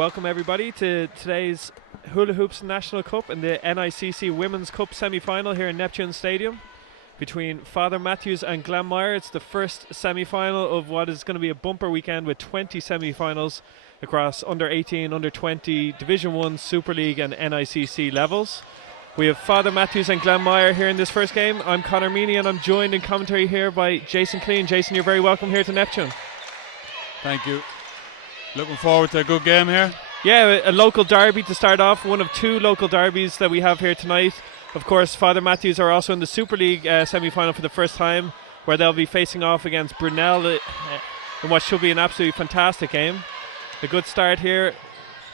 Welcome everybody to today's Hula Hoops National Cup and the NICC Women's Cup semi-final here in Neptune Stadium between Father Mathews and Glanmire. It's the first semi-final of what is going to be a bumper weekend with 20 semi-finals across under 18, under 20, Division 1, Super League and NICC levels. We have Father Mathews and Glanmire here in this first game. I'm Conor Meany and I'm joined in commentary here by Jason Clean. Jason, you're very welcome here to Neptune. Thank you. Looking forward to a good game here. Yeah, a local derby to start off, one of two local derbies that we have here tonight. Of course, Father Mathews are also in the Super League semi-final for the first time, where they'll be facing off against Brunel in what should be an absolutely fantastic game. A good start here.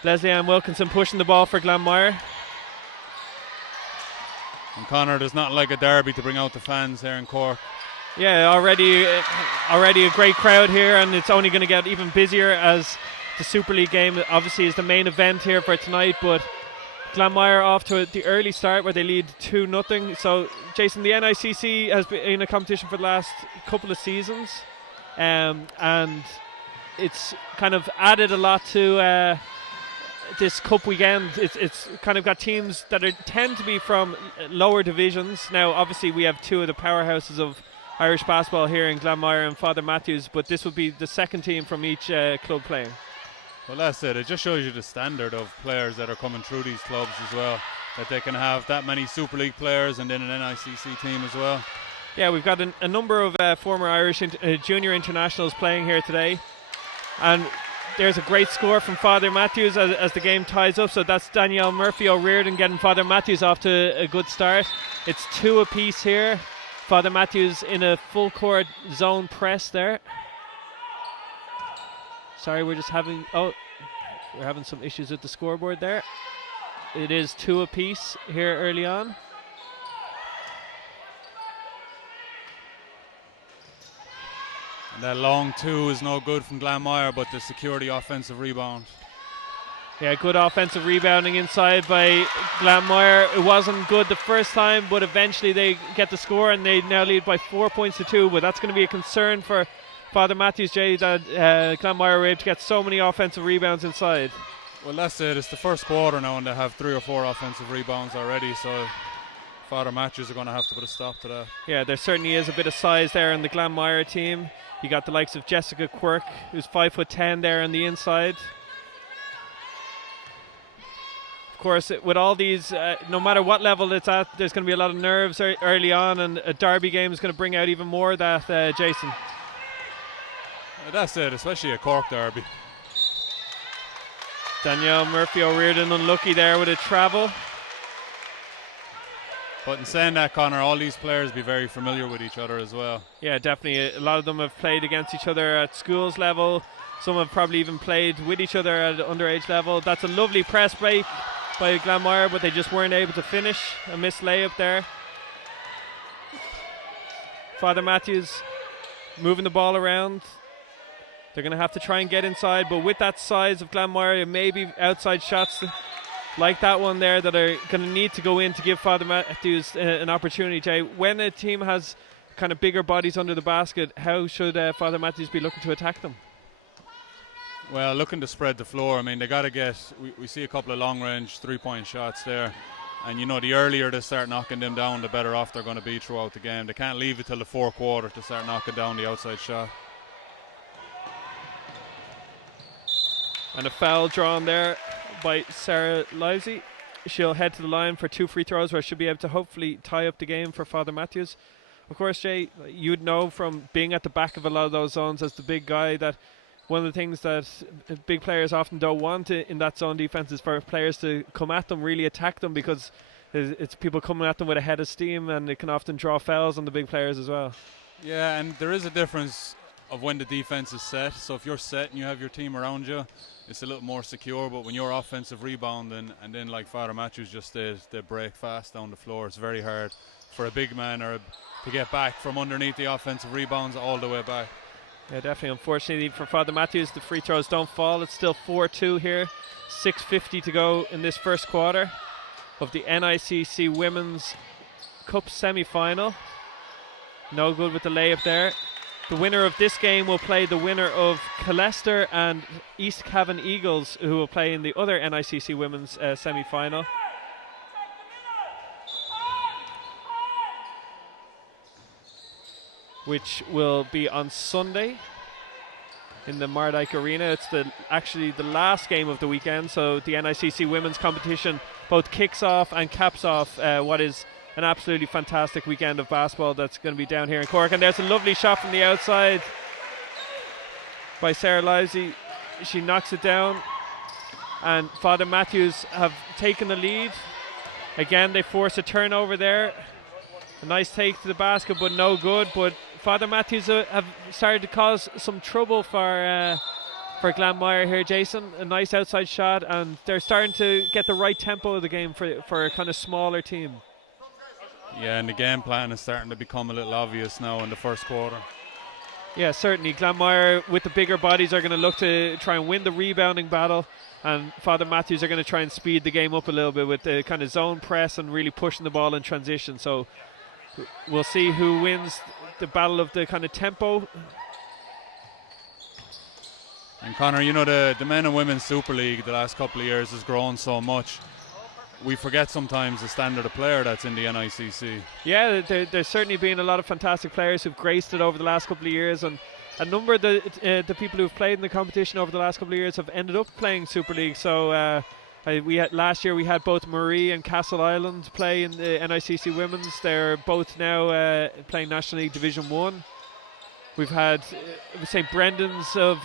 Leslie Ann Wilkinson pushing the ball for Glanmire. And Conor, there's nothing like a derby to bring out the fans here in Cork. Yeah, already a great crowd here, and it's only going to get even busier as the Super League game obviously is the main event here for tonight. But Glanmire off to the early start where they lead 2-0. So, Jason, the NICC has been in a competition for the last couple of seasons, and it's kind of added a lot to this cup weekend. It's kind of got teams that tend to be from lower divisions. Now, obviously, we have two of the powerhouses of Irish basketball here in Glanmire and Father Mathews, but this would be the second team from each club playing. Well, that's it. It just shows you the standard of players that are coming through these clubs as well, that they can have that many Super League players and then an NICC team as well. Yeah, we've got a number of former Irish junior internationals playing here today, and there's a great score from Father Mathews as the game ties up. So that's Danielle Murphy O'Riordan getting Father Mathews off to a good start. It's 2 apiece here. Father Mathews in a full court zone press there. Sorry, we're having some issues with the scoreboard there. It is 2 apiece here early on. And that long 2 is no good from Glanmire, but the security offensive rebound. Yeah, good offensive rebounding inside by Glanmire. It wasn't good the first time, but eventually they get the score and they now lead by 4 points to 2. But that's going to be a concern for Father Mathews, Jay, that Glanmire were able to get so many offensive rebounds inside. Well, that's it. It's the first quarter now and they have 3 or 4 offensive rebounds already, so Father Mathews are going to have to put a stop to that. Yeah, there certainly is a bit of size there in the Glanmire team. You got the likes of Jessica Quirk, who's 5'10" there on the inside. Of course, with all these, no matter what level it's at, there's going to be a lot of nerves early on, and a derby game is going to bring out even more of that, Jason. That's it, especially a Cork derby. Danielle Murphy O'Riordan unlucky there with a travel. But in saying that, Conor, all these players be very familiar with each other as well. Yeah, definitely. A lot of them have played against each other at schools level. Some have probably even played with each other at underage level. That's a lovely press break by Glanmire, but they just weren't able to finish. A missed layup there. Father Mathews moving the ball around. They're going to have to try and get inside, but with that size of Glanmire, maybe outside shots like that one there that are going to need to go in to give Father Mathews an opportunity. Jay, when a team has kind of bigger bodies under the basket, how should Father Mathews be looking to attack them? Well, looking to spread the floor. I mean, they got to get, we see a couple of long-range three-point shots there. And, you know, the earlier they start knocking them down, the better off they're going to be throughout the game. They can't leave it till the fourth quarter to start knocking down the outside shot. And a foul drawn there by Sarah Livesey. She'll head to the line for 2 free throws where she'll be able to hopefully tie up the game for Father Mathews. Of course, Jay, you'd know from being at the back of a lot of those zones as the big guy that one of the things that big players often don't want in that zone defense is for players to come at them, really attack them, because it's people coming at them with a head of steam, and it can often draw fouls on the big players as well. Yeah, and there is a difference of when the defense is set. So if you're set and you have your team around you, it's a little more secure. But when you're offensive rebounding and then like Father Mathews just did, they break fast down the floor. It's very hard for a big man to get back from underneath the offensive rebounds all the way back. Yeah, definitely. Unfortunately for Father Mathews, the free throws don't fall. It's still 4-2 here. 6:50 to go in this first quarter of the NICC Women's Cup semi-final. No good with the layup there. The winner of this game will play the winner of Leicester and East Cavan Eagles, who will play in the other NICC women's semi-final. Which will be on Sunday in the Mardyke Arena. It's actually the last game of the weekend, so the NICC women's competition both kicks off and caps off what is an absolutely fantastic weekend of basketball that's going to be down here in Cork. And there's a lovely shot from the outside by Sarah Livesey. She knocks it down, and Father Mathews have taken the lead. Again, they force a turnover there. A nice take to the basket, but no good. But Father Mathews have started to cause some trouble for Glanmire here, Jason. A nice outside shot, and they're starting to get the right tempo of the game for a kind of smaller team. Yeah, and the game plan is starting to become a little obvious now in the first quarter. Yeah, certainly. Glanmire, with the bigger bodies, are going to look to try and win the rebounding battle, and Father Mathews are going to try and speed the game up a little bit with the kind of zone press and really pushing the ball in transition. So we'll see who wins the battle of the kind of tempo. And Conor, you know, the men and women's Super League the last couple of years has grown so much. We forget sometimes the standard of player that's in the NICC. Yeah, there's certainly been a lot of fantastic players who've graced it over the last couple of years, and a number of the people who've played in the competition over the last couple of years have ended up playing Super League. So last year we had both Marie and Castle Island play in the NICC Women's. They're both now playing National League Division 1. We've had St. Brendan's of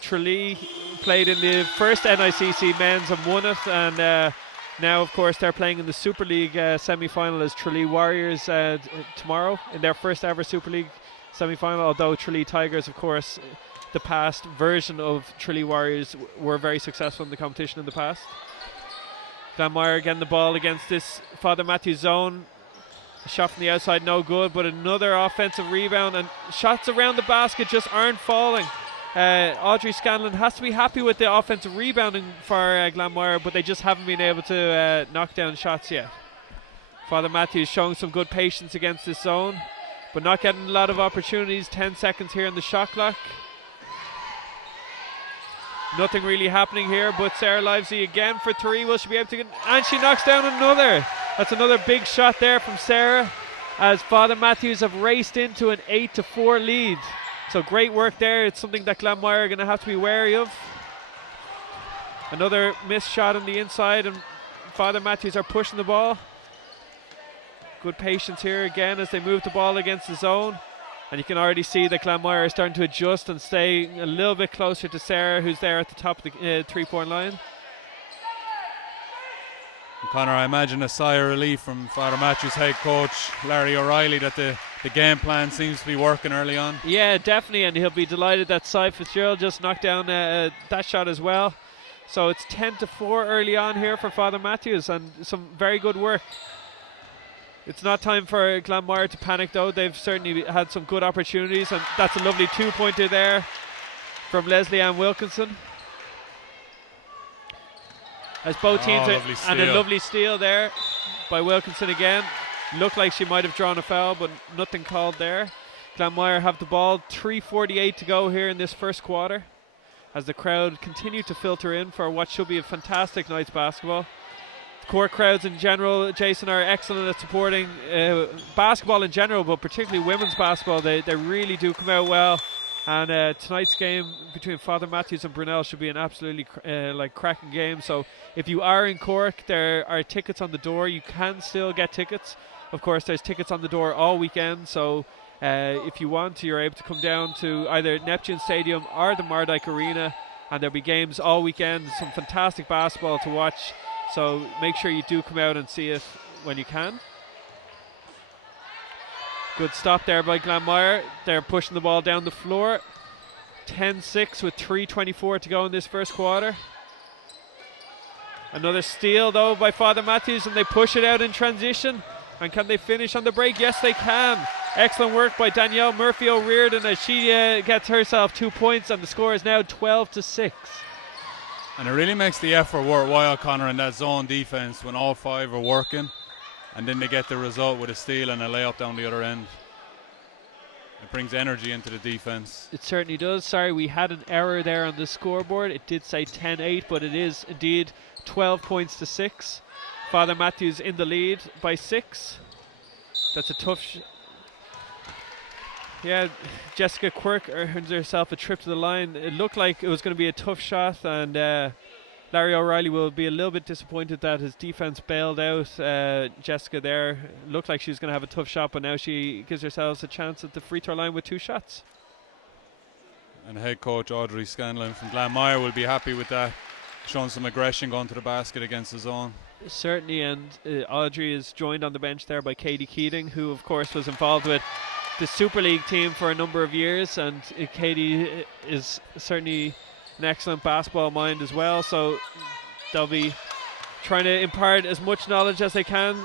Tralee played in the first NICC Men's and won it, and now, of course, they're playing in the Super League semi-final as Tralee Warriors tomorrow in their first ever Super League semi-final, although Tralee Tigers, of course, the past version of Tralee Warriors, were very successful in the competition in the past. Glanmire getting the ball against this Father Mathews zone. A shot from the outside, no good, but another offensive rebound, and shots around the basket just aren't falling. Audrey Scanlon has to be happy with the offensive rebounding for Glanmire, but they just haven't been able to knock down shots yet. Father Mathews showing some good patience against this zone, but not getting a lot of opportunities. 10 seconds here in the shot clock. Nothing really happening here, but Sarah Livesey again for three. Will she be able to get, and she knocks down another. That's another big shot there from Sarah, as Father Mathews have raced into an 8-4 lead. So great work there. It's something that Glanmire are going to have to be wary of. Another missed shot on the inside, and Father Mathews are pushing the ball. Good patience here again as they move the ball against the zone. And you can already see that Glanmire are starting to adjust and stay a little bit closer to Sarah, who's there at the top of the 3-point line. Conor, I imagine a sigh of relief from Father Mathews head coach Larry O'Reilly that the game plan seems to be working early on. Yeah, definitely, and he'll be delighted that Cy Fitzgerald just knocked down that shot as well. So it's 10-4 early on here for Father Mathews, and some very good work. It's not time for Glanmire to panic though. They've certainly had some good opportunities, and that's a lovely two-pointer there from Leslie Ann Wilkinson. As both teams and a lovely steal there by Wilkinson again. Looked like she might have drawn a foul, but nothing called there. Glanmire have the ball. 3:48 to go here in this first quarter, as the crowd continue to filter in for what should be a fantastic night's basketball. The Cork crowds in general, Jason, are excellent at supporting basketball in general, but particularly women's basketball. They really do come out well. And tonight's game between Father Mathews and Brunel should be an absolutely cracking game. So if you are in Cork, there are tickets on the door. You can still get tickets. Of course, there's tickets on the door all weekend. So if you want, you're able to come down to either Neptune Stadium or the Mardyke Arena, and there'll be games all weekend. Some fantastic basketball to watch. So make sure you do come out and see it when you can. Good stop there by Glanmire. They're pushing the ball down the floor. 10-6 with 3:24 to go in this first quarter. Another steal though by Father Mathews, and they push it out in transition. And can they finish on the break? Yes, they can. Excellent work by Danielle Murphy O'Riordan as she gets herself 2 points, and the score is now 12-6. And it really makes the effort worthwhile, Conor, in that zone defense when all five are working. And then they get the result with a steal and a layup down the other end. It brings energy into the defense. It certainly does. Sorry, we had an error there on the scoreboard. It did say 10-8, but it is indeed 12 points to 6. Father Mathews in the lead by 6. That's a tough yeah, Jessica Quirk earns herself a trip to the line. It looked like it was going to be a tough shot, and Larry O'Reilly will be a little bit disappointed that his defense bailed out Jessica there. Looked like she was going to have a tough shot, but now she gives herself a chance at the free throw line with 2 shots. And head coach Audrey Scanlon from Glanmire will be happy with that, showing some aggression going to the basket against his own. Certainly, and Audrey is joined on the bench there by Katie Keating, who of course was involved with the Super League team for a number of years, and Katie is certainly an excellent basketball mind as well, so they'll be trying to impart as much knowledge as they can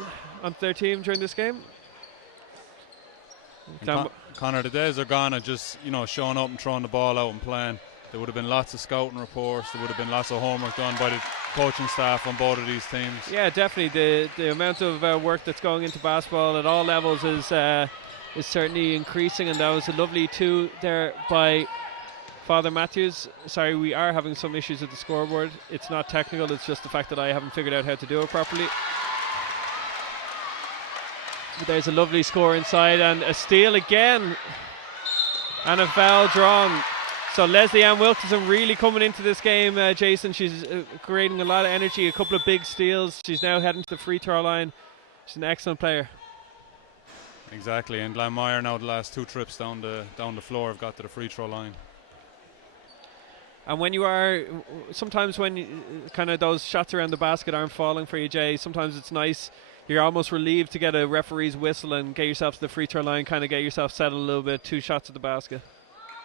onto their team during this game. Connor, the days are gone of just showing up and throwing the ball out and playing. There would have been lots of scouting reports, there would have been lots of homework done by the coaching staff on both of these teams. Yeah, definitely. The amount of work that's going into basketball at all levels is certainly increasing, and that was a lovely 2 there by Father Mathews. Sorry, we are having some issues with the scoreboard. It's not technical, it's just the fact that I haven't figured out how to do it properly. But there's a lovely score inside, and a steal again, and a foul drawn. So Leslie Ann Wilkinson really coming into this game, Jason. She's creating a lot of energy, a couple of big steals. She's now heading to the free throw line. She's an excellent player. Exactly, and Glanmire now the last 2 trips down the floor have got to the free throw line. And when you are, sometimes when kind of those shots around the basket aren't falling for you, Jay, sometimes it's nice. You're almost relieved to get a referee's whistle and get yourself to the free throw line, kind of get yourself settled a little bit. 2 shots at the basket.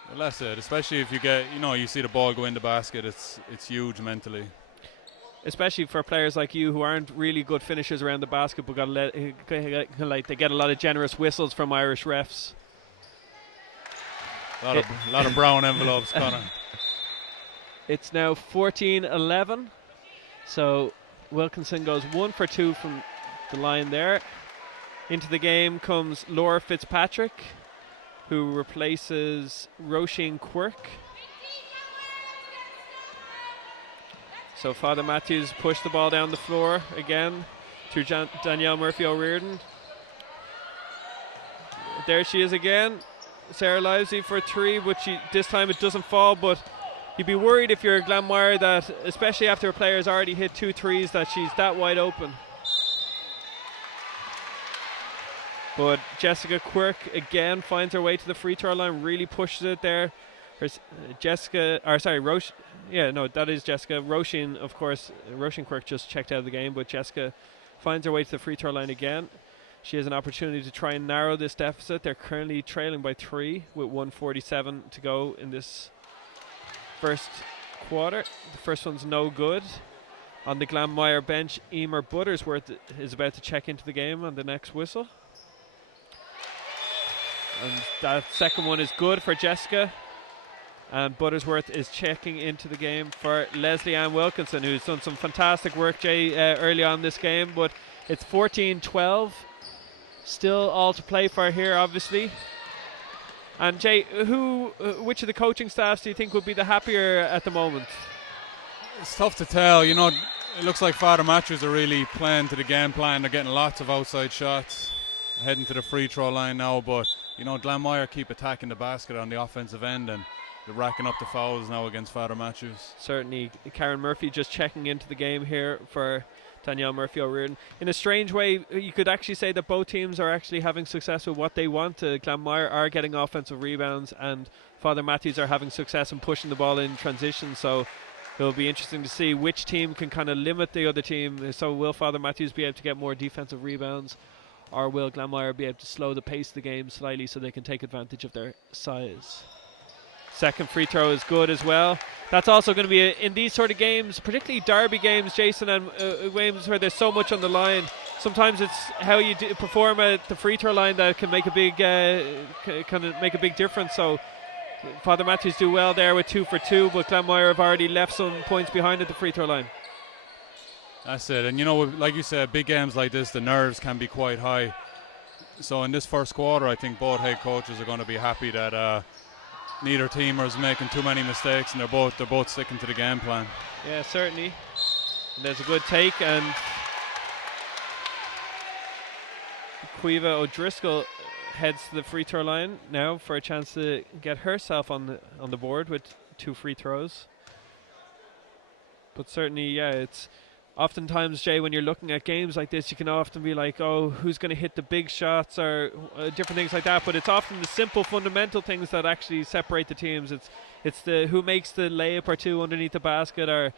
Well, that's it. Especially if you get, you see the ball go in the basket, it's huge mentally. Especially for players like you who aren't really good finishers around the basket, but they get a lot of generous whistles from Irish refs. A lot of brown envelopes, Connor. It's now 14-11. So Wilkinson goes 1 for 2 from the line there. Into the game comes Laura Fitzpatrick, who replaces Roisin Quirk. So Father Mathews pushed the ball down the floor again through Danielle Murphy-O'Riordan. There she is again. Sarah Livesey for 3, but this time it doesn't fall, but you'd be worried if you're Glanmire that, especially after a player's already hit 2 threes, that she's that wide open. But Jessica Quirk again finds her way to the free throw line, really pushes it there. Roisin. Yeah, no, that is Jessica. Roisin, of course, Roisin Quirk just checked out of the game, but Jessica finds her way to the free throw line again. She has an opportunity to try and narrow this deficit. They're currently trailing by 3 with 1:47 to go in this first quarter. The first one's no good. On the Glanmire bench, Emer Buttersworth is about to check into the game on the next whistle. And that second one is good for Jessica. And Buttersworth is checking into the game for Leslie Ann Wilkinson, who's done some fantastic work, Jay, early on this game. But it's 14-12. Still all to play for here, obviously. And Jay, which of the coaching staffs do you think would be the happier at the moment? It's tough to tell. It looks like Father Mathews are really playing to the game plan. They're getting lots of outside shots, heading to the free throw line now. But, Glanmire keep attacking the basket on the offensive end, and they're racking up the fouls now against Father Mathews. Certainly. Karen Murphy just checking into the game here for Danielle Murphy-O'Riordan. In a strange way, you could actually say that both teams are actually having success with what they want. Glanmire are getting offensive rebounds, and Father Mathews are having success in pushing the ball in transition. So it'll be interesting to see which team can kind of limit the other team. So will Father Mathews be able to get more defensive rebounds, or will Glanmire be able to slow the pace of the game slightly so they can take advantage of their size? Second free throw is good as well. That's also going to be in these sort of games, particularly derby games, Jason, and games where there's so much on the line. Sometimes it's how you perform at the free throw line that can make a big difference. So Father Mathews do well there with 2 for 2, but Glanmire have already left some points behind at the free throw line. That's it. And like you said, big games like this, the nerves can be quite high. So in this first quarter, I think both head coaches are going to be happy that neither team is making too many mistakes, and they're both sticking to the game plan. Yeah, certainly. And there's a good take, and Quiva O'Driscoll heads to the free throw line now for a chance to get herself on the board with 2 free throws. But certainly, yeah, it's oftentimes, Jay, when you're looking at games like this, you can often be like, oh, who's going to hit the big shots or different things like that. But it's often the simple, fundamental things that actually separate the teams. It's the who makes the layup or 2 underneath the basket, or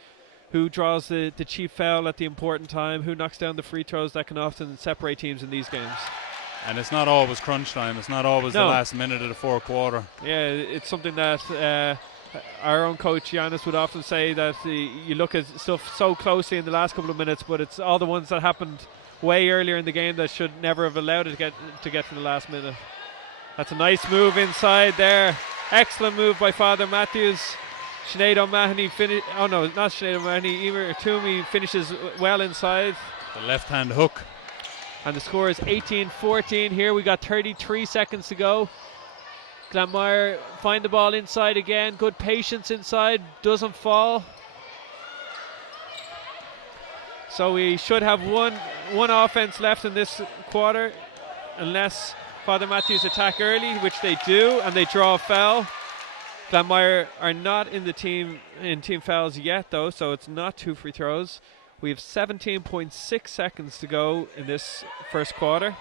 who draws the cheap foul at the important time, who knocks down the free throws that can often separate teams in these games. And it's not always crunch time. It's not always the last minute of the fourth quarter. Yeah, it's something that our own coach Giannis would often say, that you look at stuff so closely in the last couple of minutes, but it's all the ones that happened way earlier in the game that should never have allowed it to get to the last minute. That's a nice move inside there. Excellent move by Father Mathews. Sinead O'Mahony not Sinead O'Mahony, Emer Toomey finishes well inside. The left-hand hook. And the score is 18-14 here. We got 33 seconds to go. Glanmire find the ball inside again. Good patience inside. Doesn't fall. So we should have one offense left in this quarter, unless Father Mathews attack early, which they do, and they draw a foul. Glanmire are not in team fouls yet, though, so it's not 2 free throws. We have 17.6 seconds to go in this first quarter.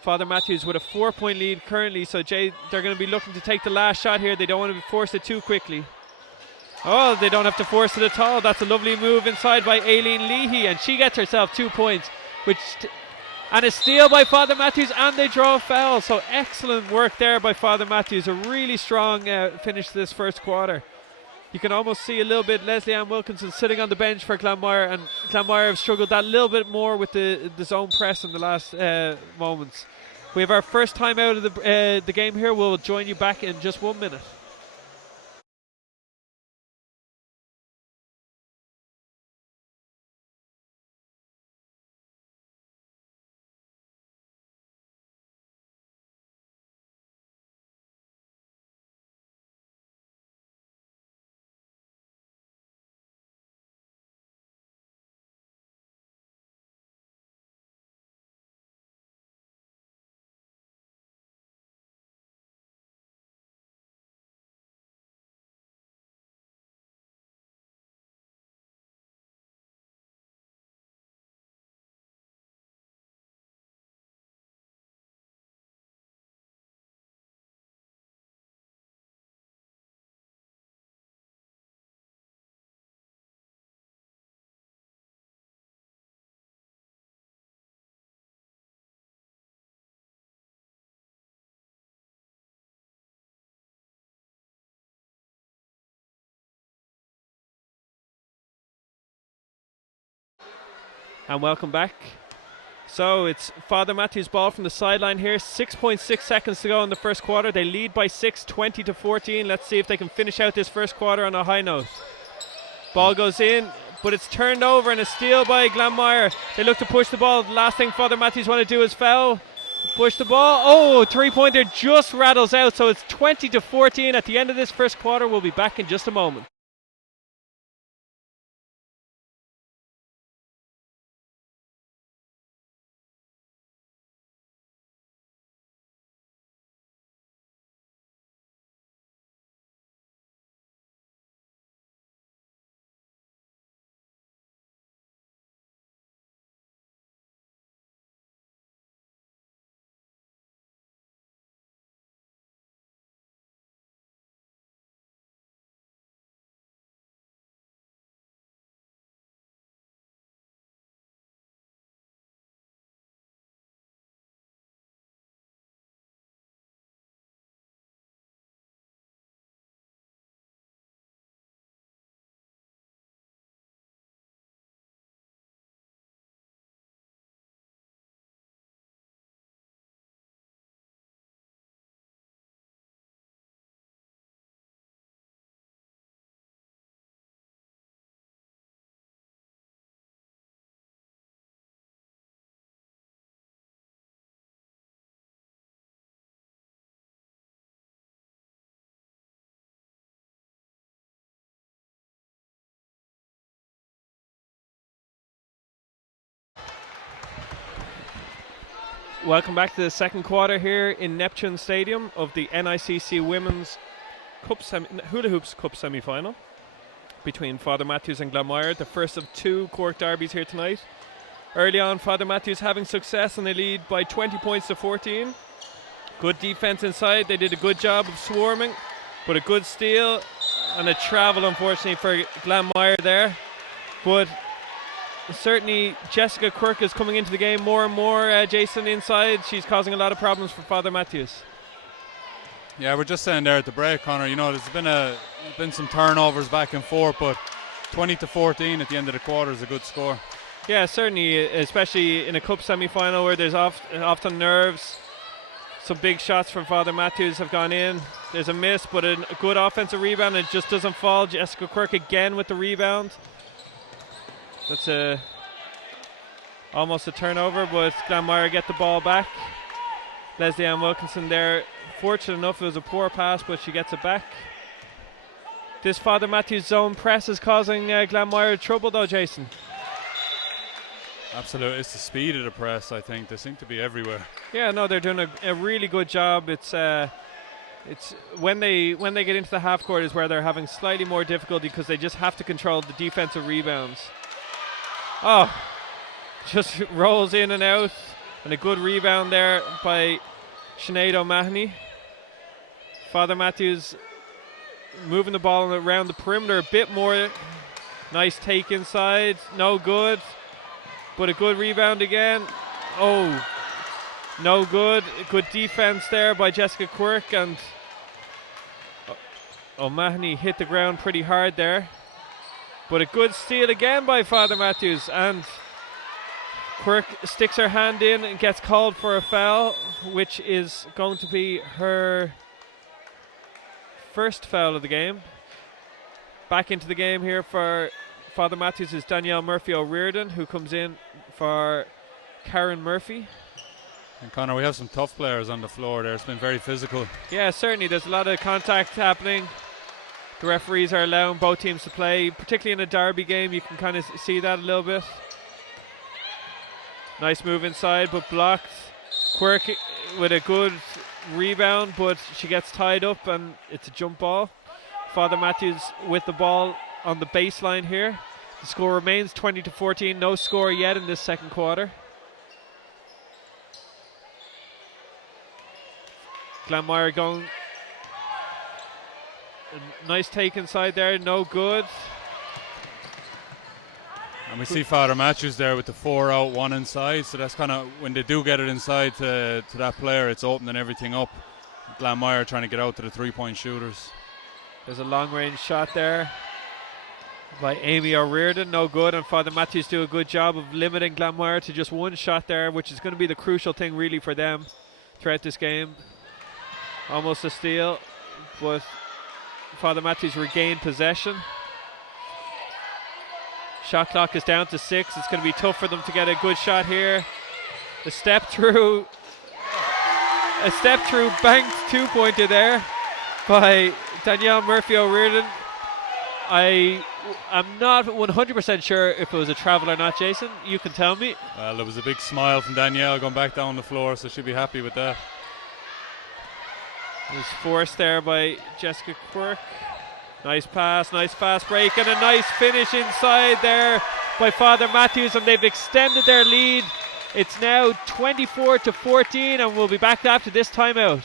Father Mathews with a 4-point lead currently, so Jay, they're going to be looking to take the last shot here. They don't want to force it too quickly. Oh, they don't have to force it at all. That's a lovely move inside by Aileen Leahy, and she gets herself 2 points, and a steal by Father Mathews, and they draw a foul. So excellent work there by Father Mathews. A really strong finish to this first quarter. You can almost see a little bit Leslie Ann Wilkinson sitting on the bench for Glanmire, and Glanmire have struggled that little bit more with the zone press in the last moments. We have our first time out of the game here. We'll join you back in just 1 minute. And welcome back. So it's Father Mathews' ball from the sideline here. 6.6 seconds to go in the first quarter. They lead by 6, 20-14. Let's see if they can finish out this first quarter on a high note. Ball goes in, but it's turned over, and a steal by Glanmire. They look to push the ball. The last thing Father Mathews want to do is foul. Push the ball. Oh, 3-pointer just rattles out. So it's 20-14 at the end of this first quarter. We'll be back in just a moment. Welcome back to the second quarter here in Neptune Stadium of the NICC Women's Hula Hoops Cup semi-final between Father Mathews and Glanmire, the first of two Cork derbies here tonight. Early on, Father Mathews having success and they lead by 20 points to 14. Good defense inside, they did a good job of swarming, but a good steal and a travel unfortunately for Glanmire there. But certainly Jessica Quirk is coming into the game more and more, Jason, inside. She's causing a lot of problems for Father Mathews. Yeah, we're just saying there at the break, Conor, you know, there's been some turnovers back and forth, but 20 to 14 at the end of the quarter is a good score. Yeah, certainly, especially in a cup semi-final where there's often nerves. Some big shots from Father Mathews have gone in. There's a miss, but a good offensive rebound. It just doesn't fall. Jessica Quirk again with the rebound. That's almost a turnover, but Glanmire get the ball back. Leslie Ann Wilkinson there. Fortunate enough, it was a poor pass, but she gets it back. This Father Mathews zone press is causing Glanmire trouble though, Jason. Absolutely, it's the speed of the press, I think. They seem to be everywhere. Yeah, no, they're doing a really good job. It's when they get into the half court is where they're having slightly more difficulty because they just have to control the defensive rebounds. Oh, just rolls in and out, and a good rebound there by Sinead O'Mahony. Father Mathews moving the ball around the perimeter a bit more. Nice take inside, no good, but a good rebound again. Oh, no good. Good defense there by Jessica Quirk, and O'Mahony hit the ground pretty hard there. But a good steal again by Father Mathews, and Quirk sticks her hand in and gets called for a foul, which is going to be her first foul of the game. Back into the game here for Father Mathews is Danielle Murphy O'Riordan, who comes in for Karen Murphy. And Conor, we have some tough players on the floor there. It's been very physical. Yeah, certainly. There's a lot of contact happening. The referees are allowing both teams to play, particularly in a derby game. You can kind of see that a little bit. Nice move inside, but blocked. Quirk with a good rebound, but she gets tied up and it's a jump ball. Father Mathews with the ball on the baseline here. The score remains 20 to 14. No score yet in this second quarter. Glanmire going. A nice take inside there, no good. And we see Father Mathews there with the 4 out, 1 inside. So that's kind of when they do get it inside to that player, it's opening everything up. Glanmire trying to get out to the 3-point shooters. There's a long range shot there by Amy O'Riordan, no good. And Father Mathews do a good job of limiting Glanmire to just one shot there, which is going to be the crucial thing really for them throughout this game. Almost a steal, but Father Mathews regained possession. Shot clock is down to 6. It's going to be tough for them to get a good shot here. A step through banked 2-pointer there by Danielle Murphy O'Riordan. I'm not 100% sure if it was a travel or not, Jason. You can tell me. Well, there was a big smile from Danielle going back down the floor, so she'll be happy with that. It was forced there by Jessica Quirk. Nice pass, nice fast break, and a nice finish inside there by Father Mathews, and they've extended their lead. It's now 24 to 14, and we'll be back after this timeout.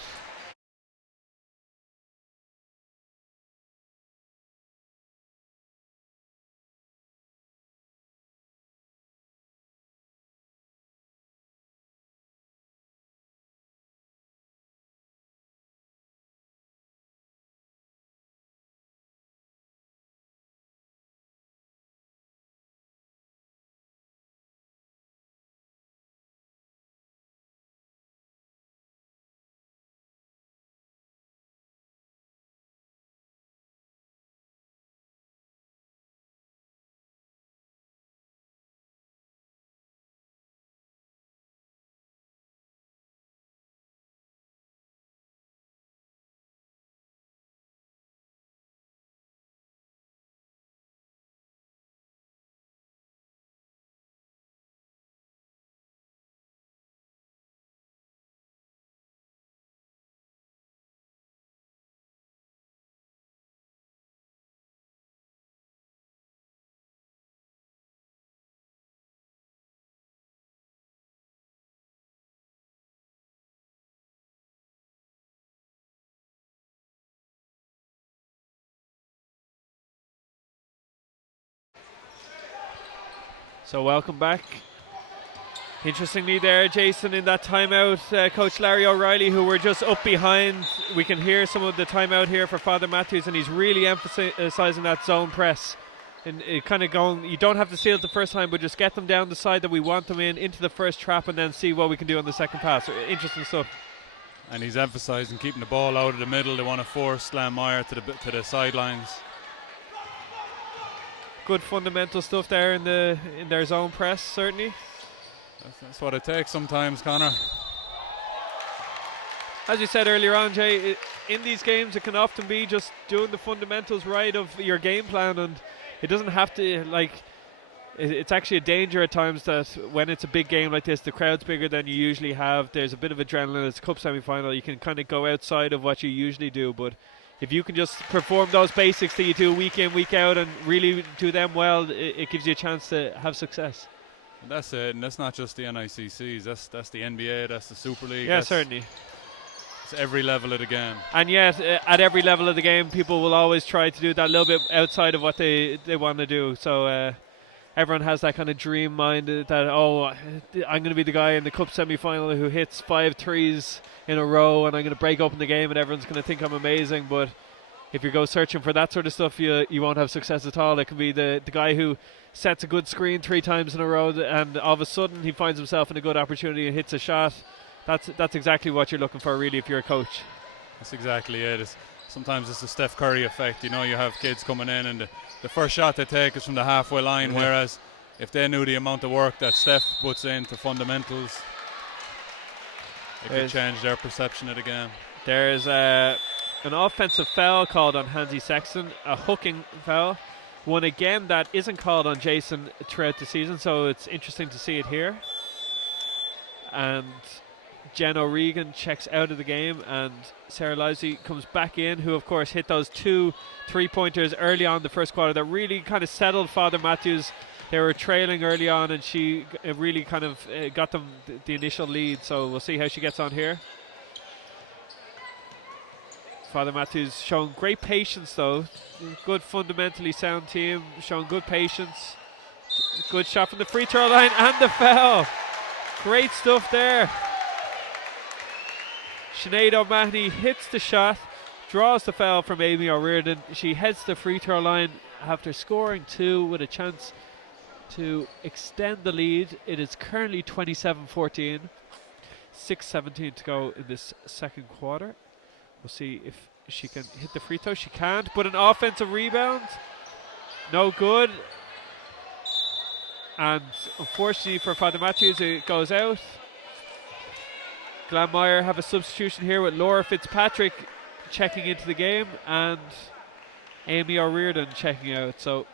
So welcome back. Interestingly there, Jason, in that timeout, Coach Larry O'Reilly, who we're just up behind, we can hear some of the timeout here for Father Mathews, and he's really emphasising that zone press. And it kind of going, you don't have to seal it the first time, but just get them down the side that we want them in, into the first trap, and then see what we can do on the second pass. Interesting stuff. And he's emphasising keeping the ball out of the middle. They want to force Glanmire to the sidelines. Good fundamental stuff there in their zone press, certainly. That's what it takes sometimes, Connor. As you said earlier on, Jay, in these games it can often be just doing the fundamentals right of your game plan, and it doesn't have to, like, it's actually a danger at times that when it's a big game like this, the crowd's bigger than you usually have, there's a bit of adrenaline, it's a cup semi-final, you can kind of go outside of what you usually do, but if you can just perform those basics that you do week in, week out, and really do them well, it gives you a chance to have success. And that's it, and that's not just the NICCs, that's the NBA, that's the Super League. Yeah, certainly. It's every level of the game. And yet, at every level of the game, people will always try to do that little bit outside of what they want to do. So everyone has that kind of dream mind that, oh, I'm going to be the guy in the cup semi-final who hits 5 threes in a row, and I'm going to break open the game, and everyone's going to think I'm amazing. But if you go searching for that sort of stuff, you won't have success at all. It can be the guy who sets a good screen 3 times in a row, and all of a sudden he finds himself in a good opportunity and hits a shot. That's exactly what you're looking for, really, if you're a coach. That's exactly it. Sometimes it's the Steph Curry effect. You know, you have kids coming in, and the first shot they take is from the halfway line, whereas if they knew the amount of work that Steph puts into fundamentals, it could change their perception of the game. There's an offensive foul called on Hansi Sexton, a hooking foul. One again that isn't called on Jason throughout the season, so it's interesting to see it here. And Jen O'Regan checks out of the game, and Sarah Livesey comes back in, who of course hit those 2 3-pointers early on in the first quarter that really kind of settled Father Mathews. They were trailing early on, and she really kind of got them the initial lead, so we'll see how she gets on here. Father Mathews showing great patience though, good fundamentally sound team, showing good patience. Good shot from the free throw line, and the foul. Great stuff there. Sinead O'Mahony hits the shot, draws the foul from Amy O'Riordan. She heads the free throw line after scoring 2 with a chance to extend the lead. It is currently 27-14, 6:17 to go in this second quarter. We'll see if she can hit the free throw. She can't, but an offensive rebound, no good. And unfortunately for Father Mathews, it goes out. Glanmire have a substitution here with Laura Fitzpatrick checking into the game and Amy O'Riordan checking out. So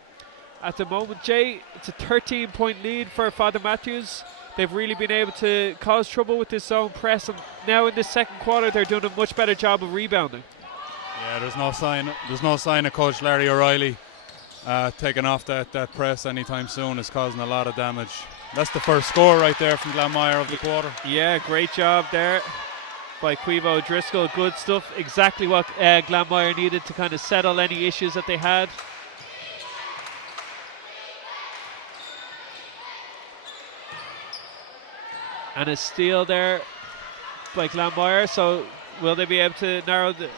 at the moment, Jay, it's a 13-point lead for Father Mathews. They've really been able to cause trouble with this zone press, and now in the second quarter they're doing a much better job of rebounding. Yeah, there's no sign of Coach Larry O'Reilly taking off that press anytime soon. Is causing a lot of damage. That's the first score right there from Glanmire of the quarter. Yeah, great job there by Quivo O'Driscoll. Good stuff. Exactly what Glanmire needed to kind of settle any issues that they had. And a steal there by Glanmire. So will they be able to narrow the...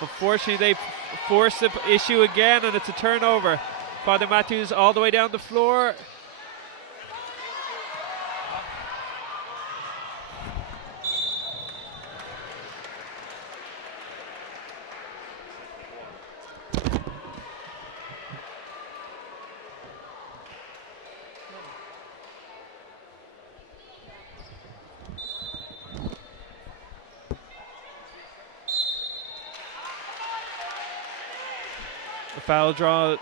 Unfortunately, they force the issue again, and it's a turnover. Father Mathews all the way down the floor. Foul draw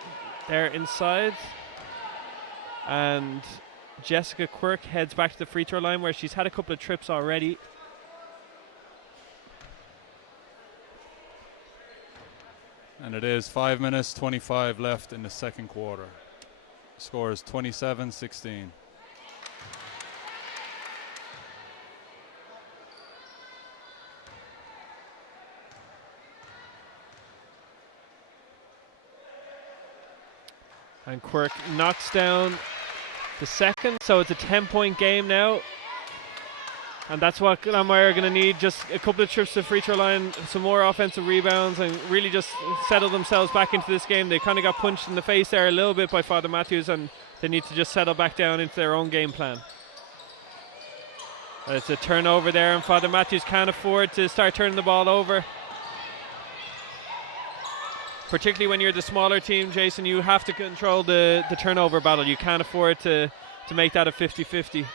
there inside, and Jessica Quirk heads back to the free throw line where she's had a couple of trips already. And it is 5 minutes 25 left in the second quarter. Score is 27-16. And Quirk knocks down the second, so it's a 10-point game now. And that's what Glanmire are going to need, just a couple of trips to the free throw line, some more offensive rebounds, and really just settle themselves back into this game. They kind of got punched in the face there a little bit by Father Mathews, and they need to just settle back down into their own game plan. It's a turnover there, and Father Mathews can't afford to start turning the ball over. Particularly when you're the smaller team, Jason, you have to control the turnover battle. You can't afford to make that a 50-50.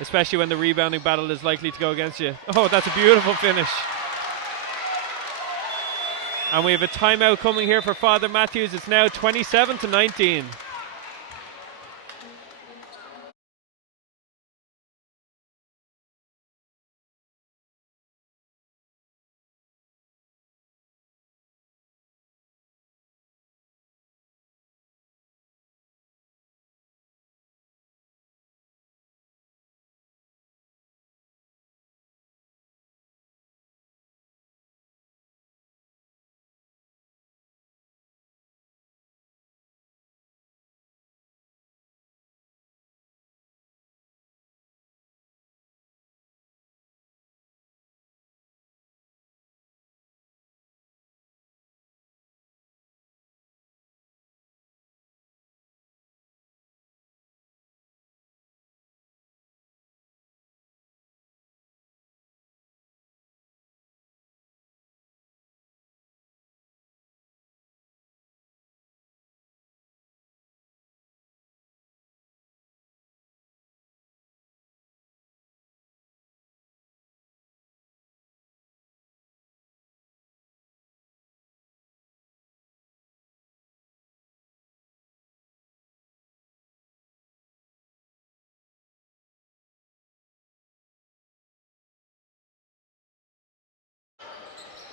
Especially when the rebounding battle is likely to go against you. Oh, that's a beautiful finish. And we have a timeout coming here for Father Mathews. It's now 27-19.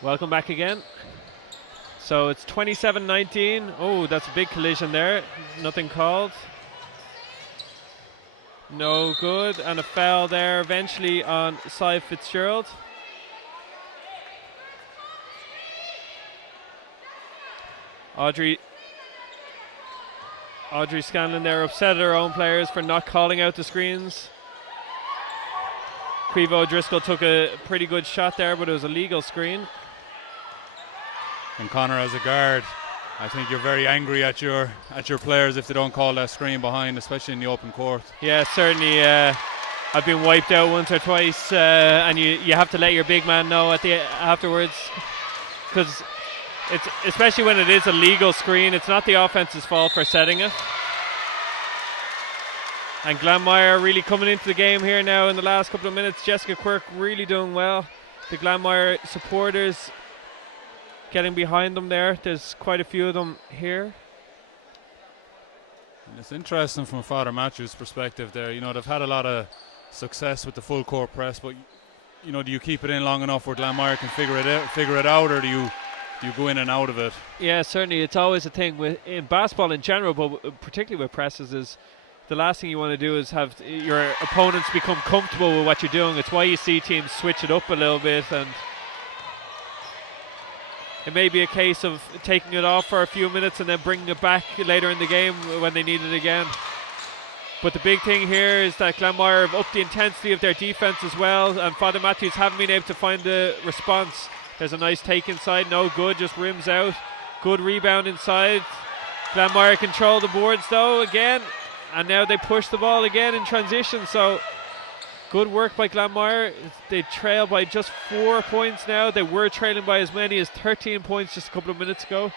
Welcome back again. So it's 27-19. Oh, that's a big collision there. Nothing called. No good. And a foul there eventually on Cy Fitzgerald. Audrey Scanlon there upset at her own players for not calling out the screens. Crevo O'Driscoll took a pretty good shot there, but it was a legal screen. And Connor, as a guard, I think you're very angry at your players if they don't call that screen behind, especially in the open court. Yeah, certainly. I've been wiped out once or twice, and you have to let your big man know afterwards, because it's, especially when it is a legal screen, it's not the offense's fault for setting it. And Glanmire really coming into the game here now in the last couple of minutes. Jessica Quirk really doing well. The Glanmire supporters getting behind them there. There's quite a few of them here. And it's interesting from Father Mathews' perspective there. You know, they've had a lot of success with the full court press, but you know, do you keep it in long enough where Glanmire can figure it out, or do you go in and out of it? Yeah, certainly. It's always a thing in basketball in general, but particularly with presses, is the last thing you want to do is have your opponents become comfortable with what you're doing. It's why you see teams switch it up a little bit, and it may be a case of taking it off for a few minutes and then bringing it back later in the game when they need it again. But the big thing here is that Glanmire have upped the intensity of their defense as well, and Father Mathews haven't been able to find the response. There's a nice take inside, no good, just rims out. Good rebound inside. Glanmire control the boards though again, and now they push the ball again in transition, so good work by Glanmire. They trail by just 4 points now. They were trailing by as many as 13 points just a couple of minutes ago.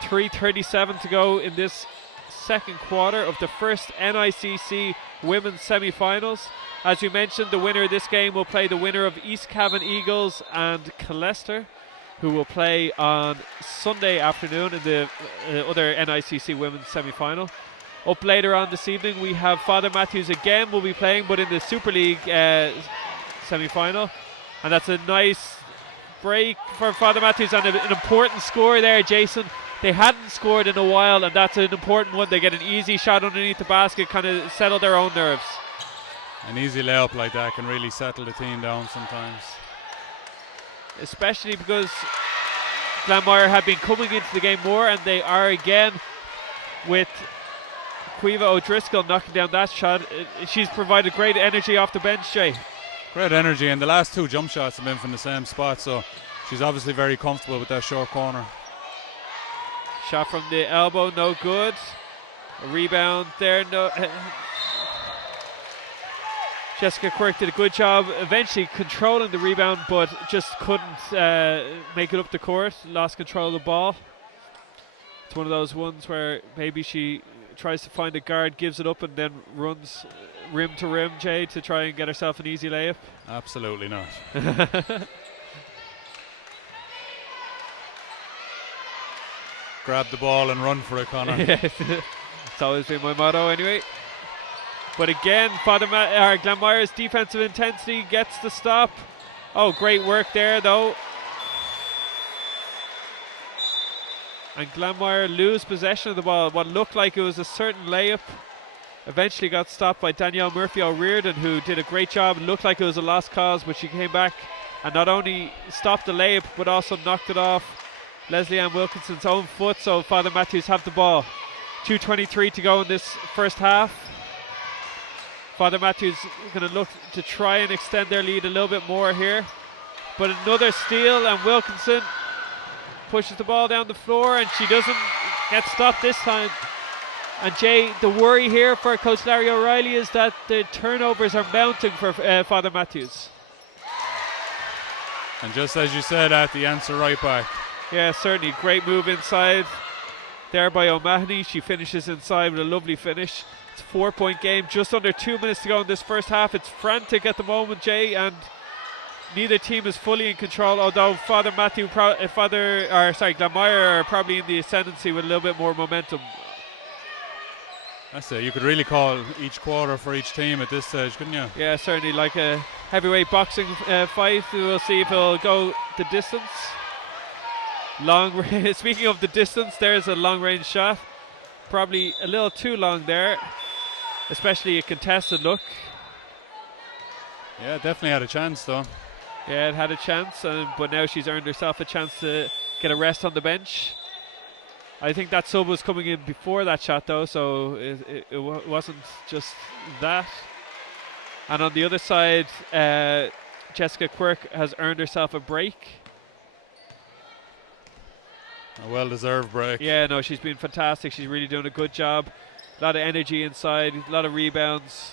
3:37 to go in this second quarter of the first NICC women's semi-finals. As we mentioned, the winner of this game will play the winner of East Cavan Eagles and Colester, who will play on Sunday afternoon in the other NICC women's semi-final. Up later on this evening, we have Father Mathews again will be playing, but in the Super League semi-final. And that's a nice break for Father Mathews, and an important score there, Jason. They hadn't scored in a while, and that's an important one. They get an easy shot underneath the basket, kind of settle their own nerves. An easy layup like that can really settle the team down sometimes. Especially because Glanmire have been coming into the game more, and they are again with Caoimhe O'Driscoll knocking down that shot. She's provided great energy off the bench, Jay. Great energy, and the last 2 jump shots have been from the same spot, so she's obviously very comfortable with that short corner. Shot from the elbow, no good. A rebound there, no. Jessica Quirk did a good job eventually controlling the rebound, but just couldn't make it up the court. Lost control of the ball. It's one of those ones where maybe she tries to find a guard, gives it up, and then runs rim to rim, Jay, to try and get herself an easy layup. Absolutely not. Grab the ball and run for it, Connor. Yes. It's always been my motto anyway. But again, Glanmire's defensive intensity gets the stop. Oh, great work there though. And Glanmire lose possession of the ball. What looked like it was a certain layup eventually got stopped by Danielle Murphy O'Riordan, who did a great job. It looked like it was a lost cause, but she came back and not only stopped the layup but also knocked it off Leslie Ann Wilkinson's own foot. So Father Mathews have the ball. 2:23 to go in this first half. Father Mathews going to look to try and extend their lead a little bit more here. But another steal, and Wilkinson pushes the ball down the floor, and she doesn't get stopped this time. And Jay, the worry here for Coach Larry O'Reilly is that the turnovers are mounting for Father Mathews. And just as you said, at the answer right back. Yeah, certainly. Great move inside there by O'Mahony. She finishes inside with a lovely finish. It's a 4-point game, just under 2 minutes to go in this first half. It's frantic at the moment, Jay, and neither team is fully in control, although Glanmire are probably in the ascendancy with a little bit more momentum. That's it. You could really call each quarter for each team at this stage, couldn't you? Yeah, certainly, like a heavyweight boxing fight. We'll see if it'll go the distance. Speaking of the distance, there's a long-range shot. Probably a little too long there, especially a contested look. Yeah, definitely had a chance though. Yeah, it had a chance, but now she's earned herself a chance to get a rest on the bench. I think that sub was coming in before that shot though, so it wasn't just that. And on the other side, Jessica Quirk has earned herself a break. A well-deserved break. Yeah, no, she's been fantastic. She's really doing a good job. A lot of energy inside, a lot of rebounds.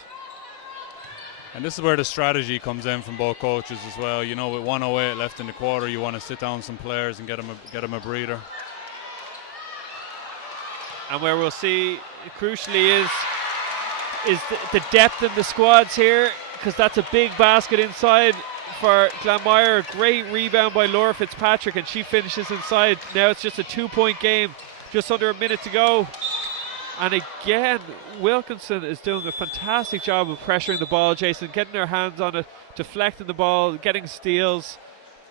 And this is where the strategy comes in from both coaches as well. You know, with 1:08 left in the quarter, you want to sit down some players and get them a breather. And where we'll see, crucially, is the depth in the squads here, because that's a big basket inside for Glanmire. A great rebound by Laura Fitzpatrick, and she finishes inside. Now it's just a 2-point game, just under a minute to go. And again, Wilkinson is doing a fantastic job of pressuring the ball, Jason, getting her hands on it, deflecting the ball, getting steals.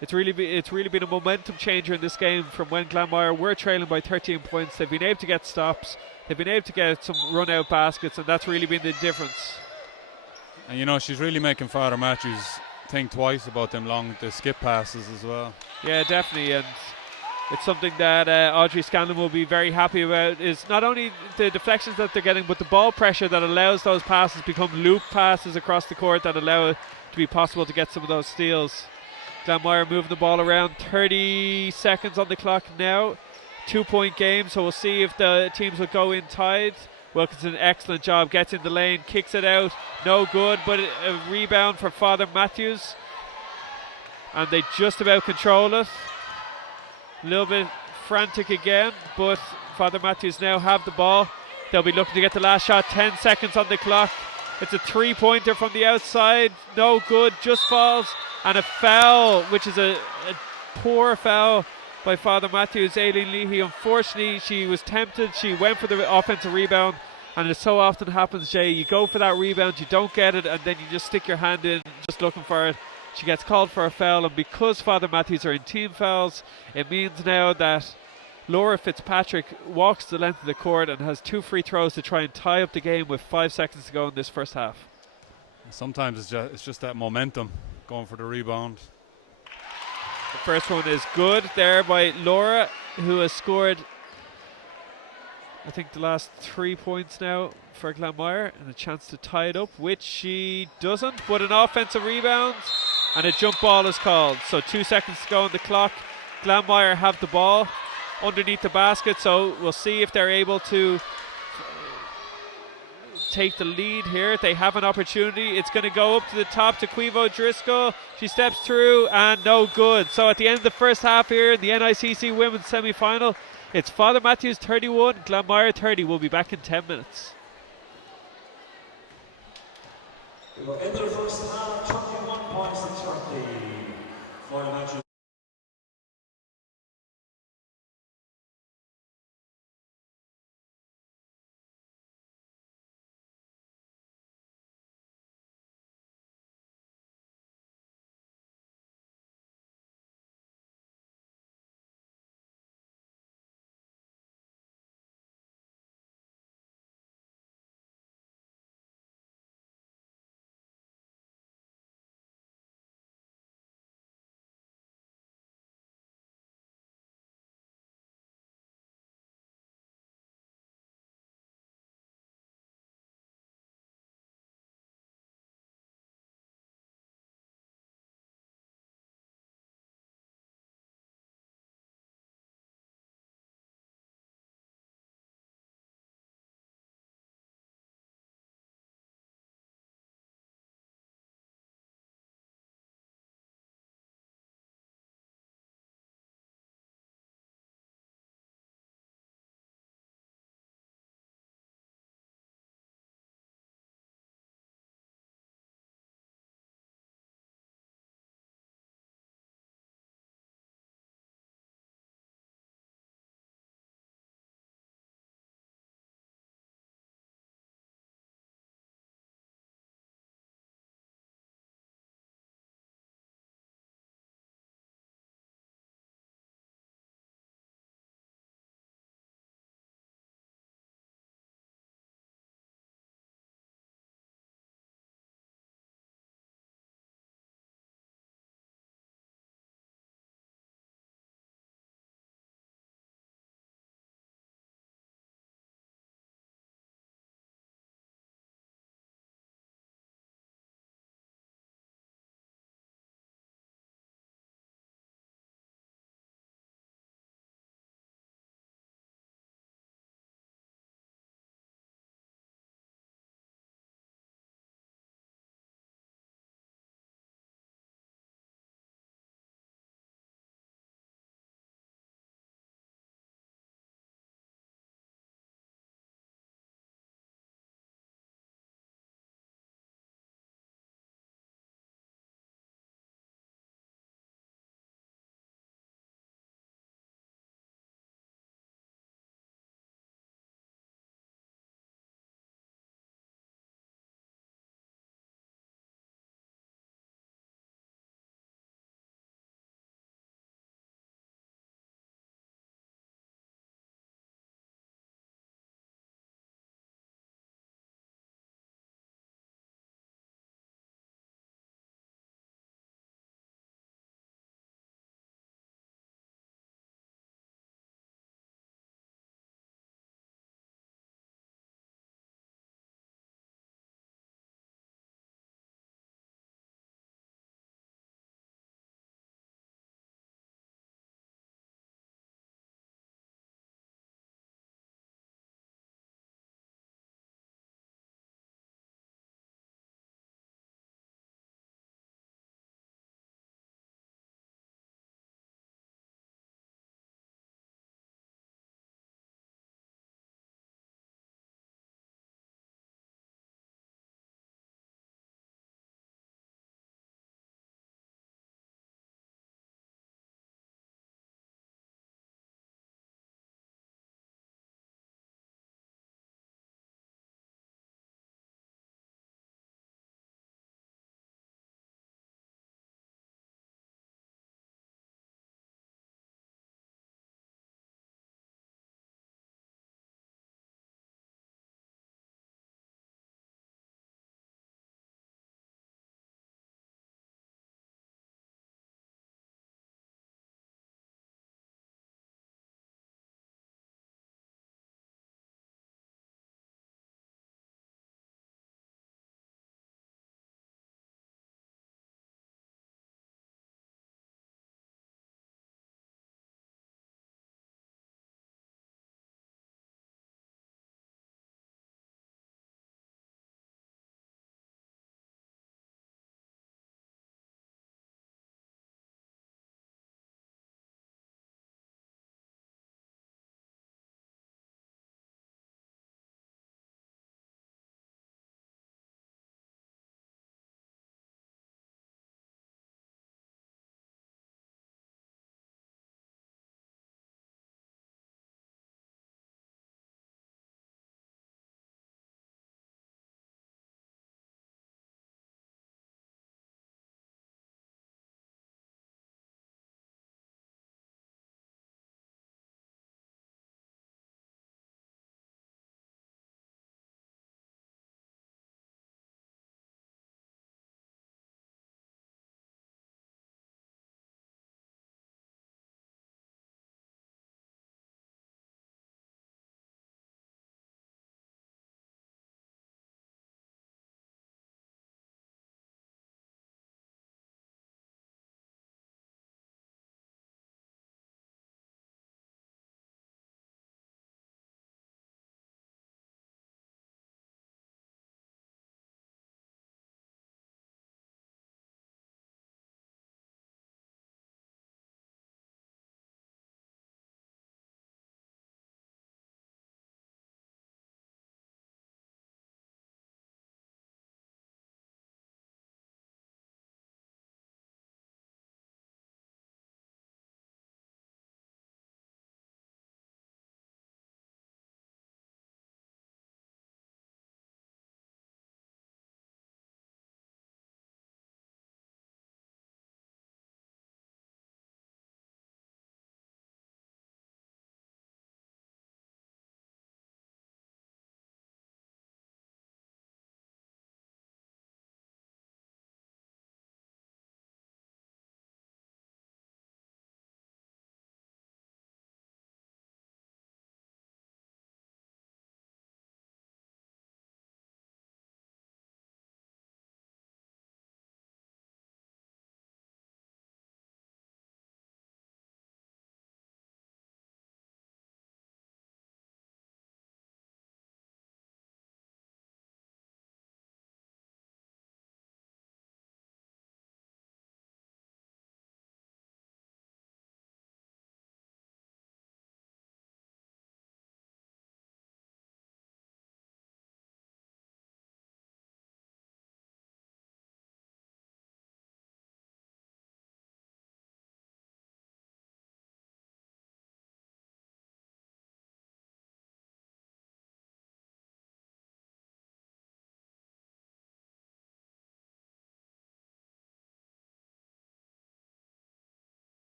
It's really been a momentum changer in this game from when Glanmire were trailing by 13 points. They've been able to get stops, they've been able to get some run-out baskets, and that's really been the difference. And you know, she's really making Father Mathews think twice about the skip passes as well. Yeah, definitely, and it's something that Audrey Scanlon will be very happy about, is not only the deflections that they're getting, but the ball pressure that allows those passes become loop passes across the court that allow it to be possible to get some of those steals. Glanmire moving the ball around, 30 seconds on the clock now. 2-point game, so we'll see if the teams will go in tied. Wilkinson, excellent job, gets in the lane, kicks it out, no good, but a rebound for Father Mathews. And they just about control it. A little bit frantic again, but Father Mathews now have the ball. They'll be looking to get the last shot, 10 seconds on the clock. It's a 3-pointer from the outside, no good, just falls. And a foul, which is a poor foul by Father Mathews. Aileen Leahy, unfortunately, she was tempted. She went for the offensive rebound, and it so often happens, Jay. You go for that rebound, you don't get it, and then you just stick your hand in, just looking for it. She gets called for a foul, and because Father Mathews are in team fouls, it means now that Laura Fitzpatrick walks the length of the court and has 2 free throws to try and tie up the game with 5 seconds to go in this first half. Sometimes it's just that momentum going for the rebound. The first one is good there by Laura, who has scored I think the last 3 points now for Glanmire, and a chance to tie it up, which she doesn't, but an offensive rebound and a jump ball is called. So 2 seconds to go on the clock. Glanmire have the ball underneath the basket, so we'll see if they're able to take the lead here. They have an opportunity. It's going to go up to the top to Quivo Driscoll. She steps through and no good. So at the end of the first half here in the NICC Women's Semi-Final, it's Father Mathews 31, Glanmire 30. We'll be back in 10 minutes. In the first half, 21 points to 30. Father Mathews.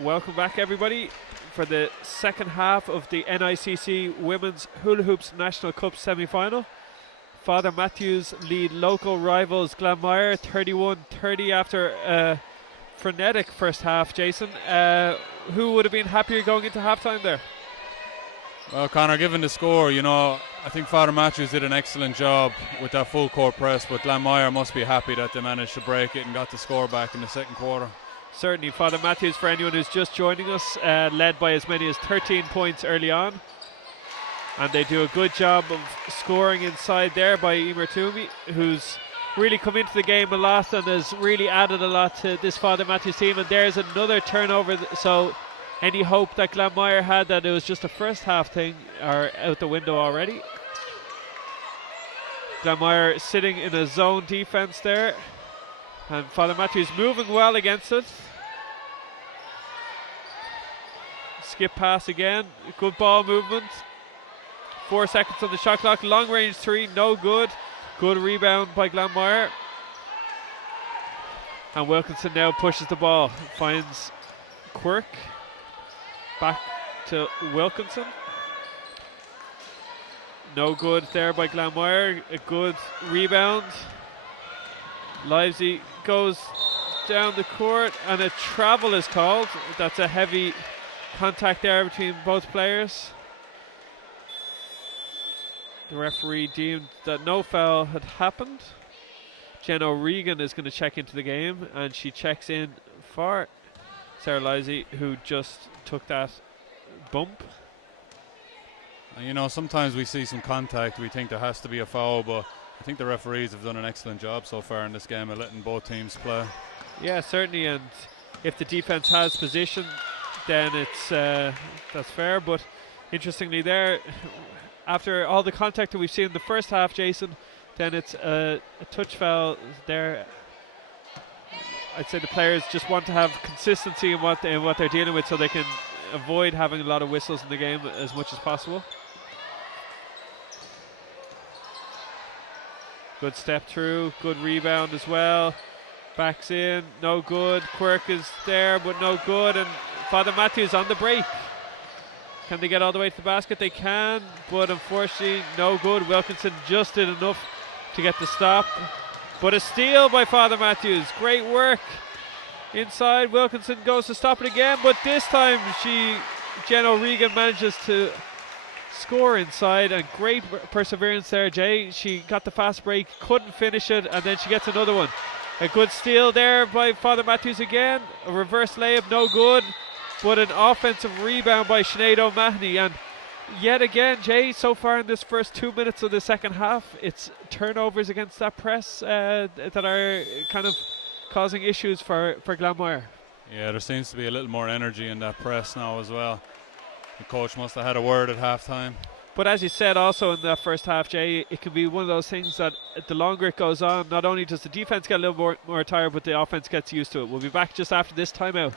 Welcome back, everybody, for the second half of the NICC Women's Hula Hoops National Cup semi-final. Father Mathews lead local rivals Glanmire 31-30 after a frenetic first half. Jason, who would have been happier going into halftime there? Well, Connor, given the score, you know, I think Father Mathews did an excellent job with that full court press, but Glanmire must be happy that they managed to break it and got the score back in the second quarter. Certainly, Father Mathews, for anyone who's just joining us, led by as many as 13 points early on. And they do a good job of scoring inside there by Emer Toomey, who's really come into the game a lot and has really added a lot to this Father Mathews team. And there's another turnover, so any hope that Glanmire had that it was just a first half thing are out the window already. Glanmire sitting in a zone defense there, and Father Mathews moving well against it. Skip pass again, good ball movement. 4 seconds on the shot clock, long range three, no good. Good rebound by Glanmire. And Wilkinson now pushes the ball, finds Quirk. Back to Wilkinson. No good there by Glanmire. A good rebound. Livesey goes down the court and a travel is called. That's a heavy contact there between both players. The referee deemed that no foul had happened. Jen O'Regan is going to check into the game, and she checks in for Sarah Livesey, who just took that bump. And you know, sometimes we see some contact, we think there has to be a foul, but I think the referees have done an excellent job so far in this game of letting both teams play. Yeah, certainly, and if the defense has position, then it's that's fair. But interestingly there, after all the contact that we've seen in the first half, Jason, then it's a touch foul there. I'd say the players just want to have consistency in what they're dealing with, so they can avoid having a lot of whistles in the game as much as possible. Good step through, good rebound as well. Backs in, no good. Quirk is there, but no good. And Father Mathews on the break. Can they get all the way to the basket? They can, but unfortunately, no good. Wilkinson just did enough to get the stop. But a steal by Father Mathews. Great work inside. Wilkinson goes to stop it again, but this time Jen O'Regan manages to score inside, and great perseverance there, Jay. She got the fast break, couldn't finish it, and then she gets another one. A good steal there by Father Mathews again. A reverse layup, no good, but an offensive rebound by Sinead O'Mahony. And yet again, Jay, so far in this first 2 minutes of the second half, it's turnovers against that press that are kind of causing issues for Glanmire. Yeah, there seems to be a little more energy in that press now as well. The coach must have had a word at halftime. But as you said also in that first half, Jay, it can be one of those things that the longer it goes on, not only does the defense get a little more tired, but the offense gets used to it. We'll be back just after this timeout.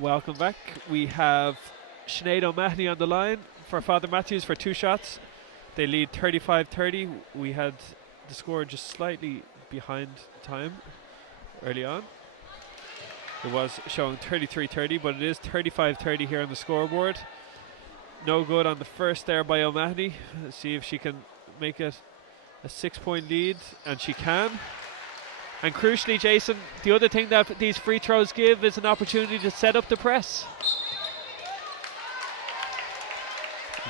Welcome back. We have Sinead O'Mahony on the line for Father Mathews for 2 shots. They lead 35-30. We had the score just slightly behind time early on. It was showing 33-30, but it is 35-30 here on the scoreboard. no good on the first there by O'Mahony. Let's see if she can make it a 6-point lead, and she can. And crucially, Jason, the other thing that these free throws give is an opportunity to set up the press.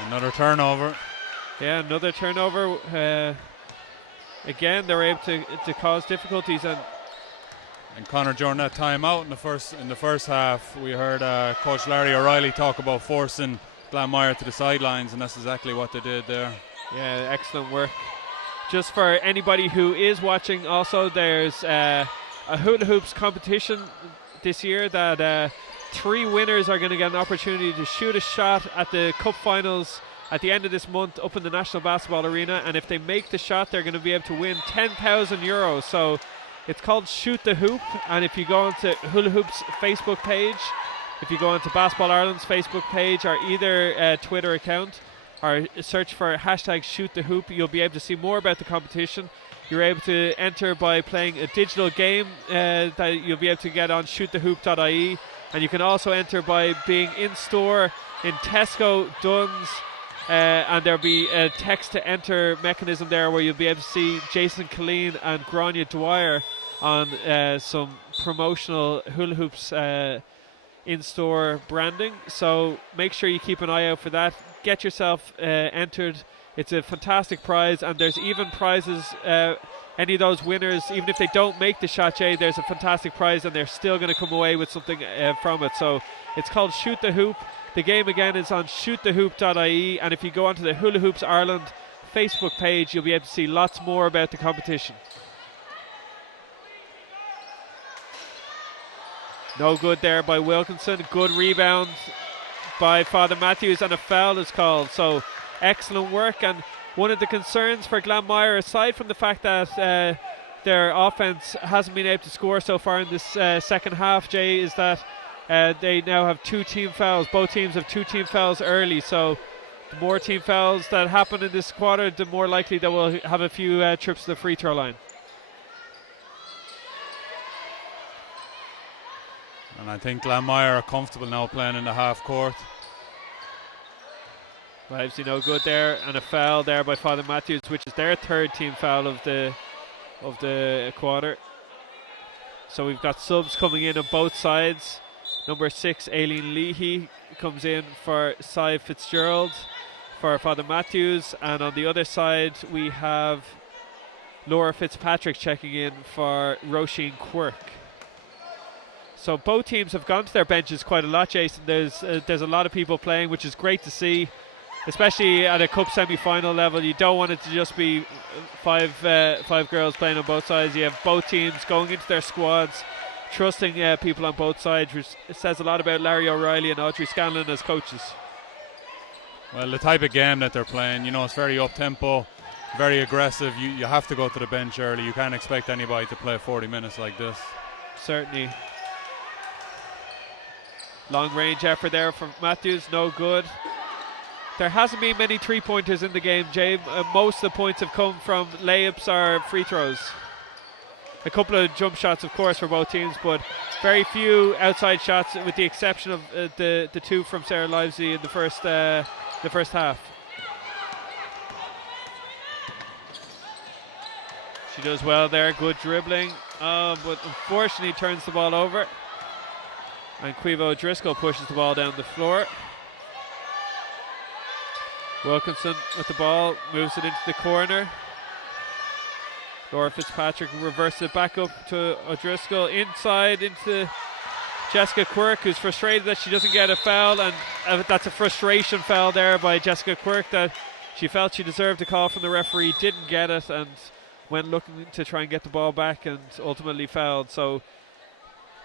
Another turnover. Yeah, another turnover. Again, they're able to cause difficulties. And Connor, during that timeout in the first half, we heard Coach Larry O'Reilly talk about forcing Glanmire to the sidelines, and that's exactly what they did there. Yeah, excellent work. Just for anybody who is watching, also there's a hula hoops competition this year that 3 winners are going to get an opportunity to shoot a shot at the Cup Finals at the end of this month up in the National Basketball Arena, and if they make the shot, they're going to be able to win €10,000. So it's called Shoot the Hoop, and if you go onto Hula Hoop's Facebook page, if you go onto Basketball Ireland's Facebook page or either Twitter account, or search for hashtag Shoot the Hoop, you'll be able to see more about the competition. You're able to enter by playing a digital game that you'll be able to get on shootthehoop.ie, and you can also enter by being in store in Tesco, Duns, and there'll be a text to enter mechanism there where you'll be able to see Jason Colleen and Grania Dwyer on some promotional hula hoops in-store branding. So make sure you keep an eye out for that. Get yourself entered. It's a fantastic prize, and there's even prizes. Any of those winners, even if they don't make the shot, Jay, there's a fantastic prize, and they're still going to come away with something from it. So it's called Shoot the Hoop. The game again is on shootthehoop.ie, and if you go onto the Hula Hoops Ireland Facebook page, you'll be able to see lots more about the competition. No good there by Wilkinson. Good rebound by Father Mathews, and a foul is called. So excellent work. And one of the concerns for Glanmire, aside from the fact that their offense hasn't been able to score so far in this second half, Jay, is that they now have 2 team fouls. Both teams have 2 team fouls early, so the more team fouls that happen in this quarter, the more likely that we'll have a few trips to the free throw line. And I think Glanmire are comfortable now playing in the half court. Livesey no good there, and a foul there by Father Mathews, which is their 3rd team foul of the quarter. So we've got subs coming in on both sides. Number 6, Aileen Leahy, comes in for Cy Fitzgerald for Father Mathews, and on the other side we have Laura Fitzpatrick checking in for Roisin Quirk. So both teams have gone to their benches quite a lot, Jason. There's a lot of people playing, which is great to see, especially at a cup semi-final level. You don't want it to just be five girls playing on both sides. You have both teams going into their squads, trusting people on both sides, which says a lot about Larry O'Reilly and Audrey Scanlon as coaches. Well, the type of game that they're playing, it's very up-tempo, very aggressive. You have to go to the bench early. You can't expect anybody to play 40 minutes like this. Certainly. Long range effort there from Mathews, no good. There hasn't been many 3-pointers in the game, Jay. Most of the points have come from layups or free throws. A couple of jump shots, of course, for both teams, but very few outside shots, with the exception of the 2 from Sarah Livesey in the first half. She does well there, good dribbling, but unfortunately turns the ball over. And Quivo Driscoll pushes the ball down the floor. Wilkinson with the ball, moves it into the corner. Laura Fitzpatrick reverses it back up to O'Driscoll, inside into Jessica Quirk, who's frustrated that she doesn't get a foul, and that's a frustration foul there by Jessica Quirk that she felt she deserved a call from the referee, didn't get it, and went looking to try and get the ball back and ultimately fouled. So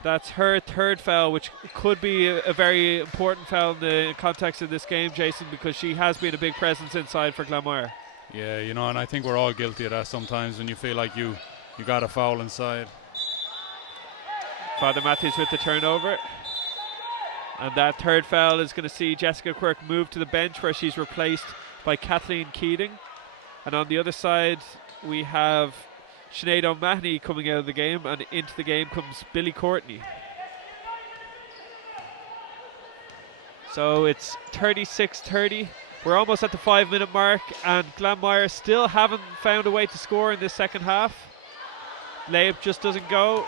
that's her 3rd foul, which could be a very important foul in the context of this game, Jason, because she has been a big presence inside for Glanmire. Yeah, and I think we're all guilty of that sometimes when you feel like you got a foul inside. Father Mathews with the turnover. And that 3rd foul is going to see Jessica Quirk move to the bench, where she's replaced by Kathleen Keating. And on the other side, we have Sinead O'Mahony coming out of the game, and into the game comes Billy Courtney. So it's 36-30. We're almost at the 5-minute mark, and Glanmire still haven't found a way to score in this second half. Layup just doesn't go.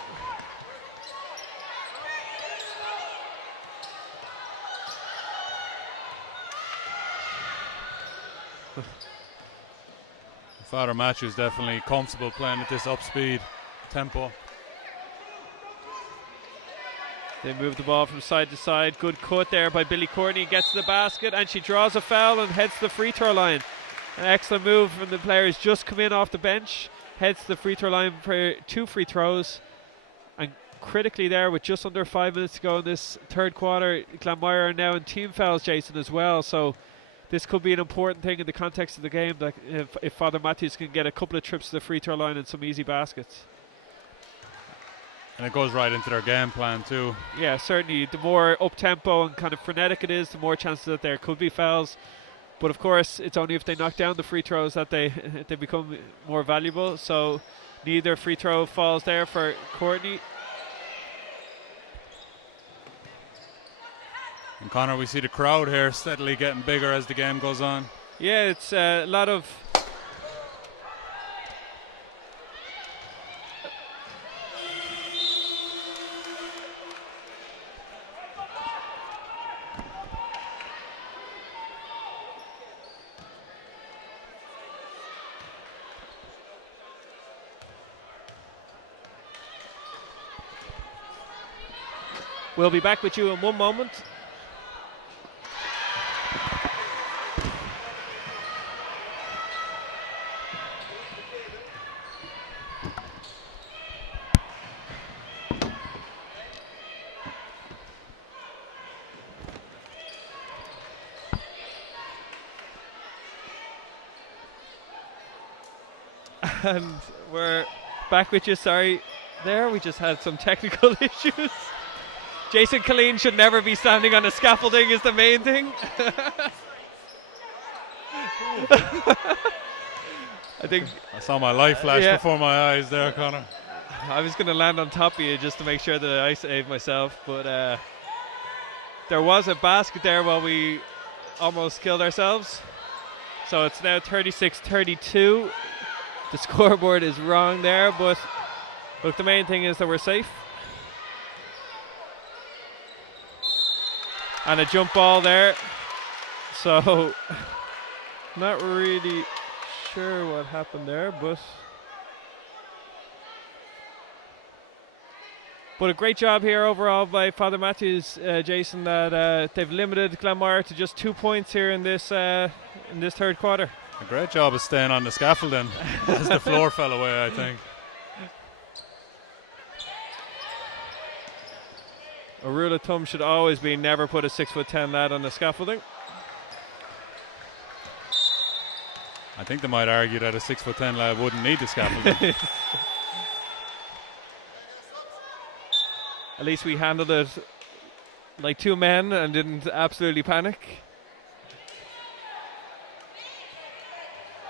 Father Mathews definitely comfortable playing at this up-speed tempo. They move the ball from side to side. Good cut there by Billy Courtney. Gets to the basket and she draws a foul and heads to the free throw line. An excellent move from the players. Just come in off the bench. Heads to the free throw line for 2 free throws. And critically there, with just under 5 minutes to go in this third quarter, Glanmire are now in team fouls, Jason, as well. So this could be an important thing in the context of the game, that if Father Mathews can get a couple of trips to the free throw line and some easy baskets. And it goes right into their game plan too. Yeah, certainly. The more up-tempo and kind of frenetic it is, the more chances that there could be fouls. But of course, it's only if they knock down the free throws that they become more valuable. So neither free throw falls there for Courtney. And Connor, we see the crowd here steadily getting bigger as the game goes on. Yeah, it's a lot of... We'll be back with you in one moment. And we're back with you. Sorry, there we just had some technical issues. Jason Killeen should never be standing on a scaffolding is the main thing. I think I saw my life flash before my eyes there, Connor. I was going to land on top of you just to make sure that I saved myself, but there was a basket there while we almost killed ourselves. So it's now 36-32. The scoreboard is wrong there, but look, the main thing is that we're safe. And a jump ball there. So, not really sure what happened there, but a great job here overall by Father Mathews, Jason, that they've limited Glanmire to just 2 points here in this third quarter. A great job of staying on the scaffolding as the floor fell away, I think. A rule of thumb should always be never put a 6'10" lad on the scaffolding. I think they might argue that a 6'10" lad wouldn't need the scaffolding. At least we handled it like 2 men and didn't absolutely panic.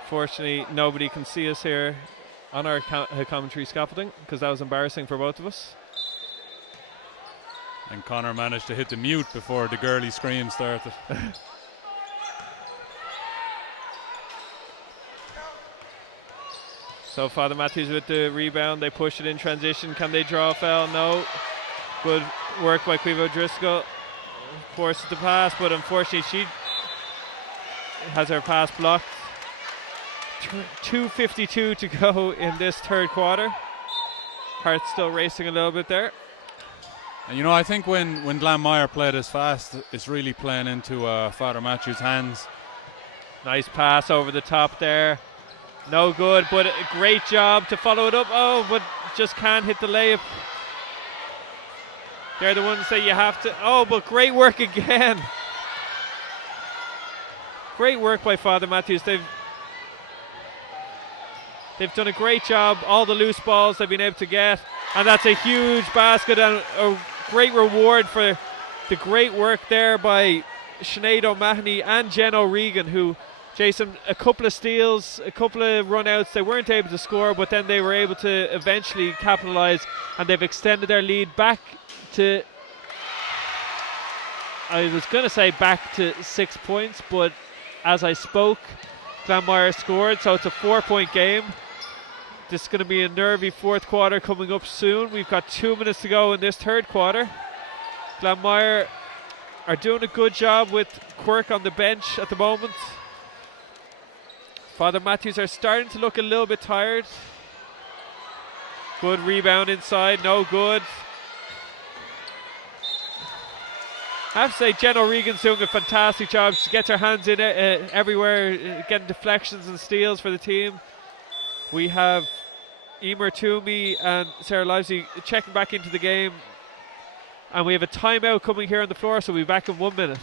Fortunately, nobody can see us here on our commentary scaffolding, because that was embarrassing for both of us. And Connor managed to hit the mute before the girly scream started. So Father Mathews with the rebound. They push it in transition. Can they draw a foul? No. Good work by Quivo Driscoll. Forces the pass, but unfortunately she has her pass blocked. 2:52 to go in this third quarter. Heart still racing a little bit there. And you know, I think when Glanmire played as fast, it's really playing into Father Mathews' hands. Nice pass over the top there. No good, but a great job to follow it up. Oh, but just can't hit the layup. They're the ones that you have to... Oh, but great work again. Great work by Father Mathews. They've done a great job. All the loose balls they've been able to get. And that's a huge basket and a great reward for the great work there by Sinead O'Mahony and Jen O'Regan, who, Jason, a couple of steals, a couple of run-outs. They weren't able to score, but then they were able to eventually capitalise, and they've extended their lead back to I was going to say back to 6 points, but as I spoke, Glanmire scored, so it's a 4-point game. This is going to be a nervy fourth quarter coming up soon. We've got 2 minutes to go in this third quarter. Glanmire are doing a good job with Quirk on the bench at the moment. Father Mathews are starting to look a little bit tired. Good rebound inside, no good. I have to say, Jen O'Regan's doing a fantastic job. She gets her hands in it everywhere, getting deflections and steals for the team. We have Emer Toomey and Sarah Livesey checking back into the game. And we have a timeout coming here on the floor, so we'll be back in 1 minute.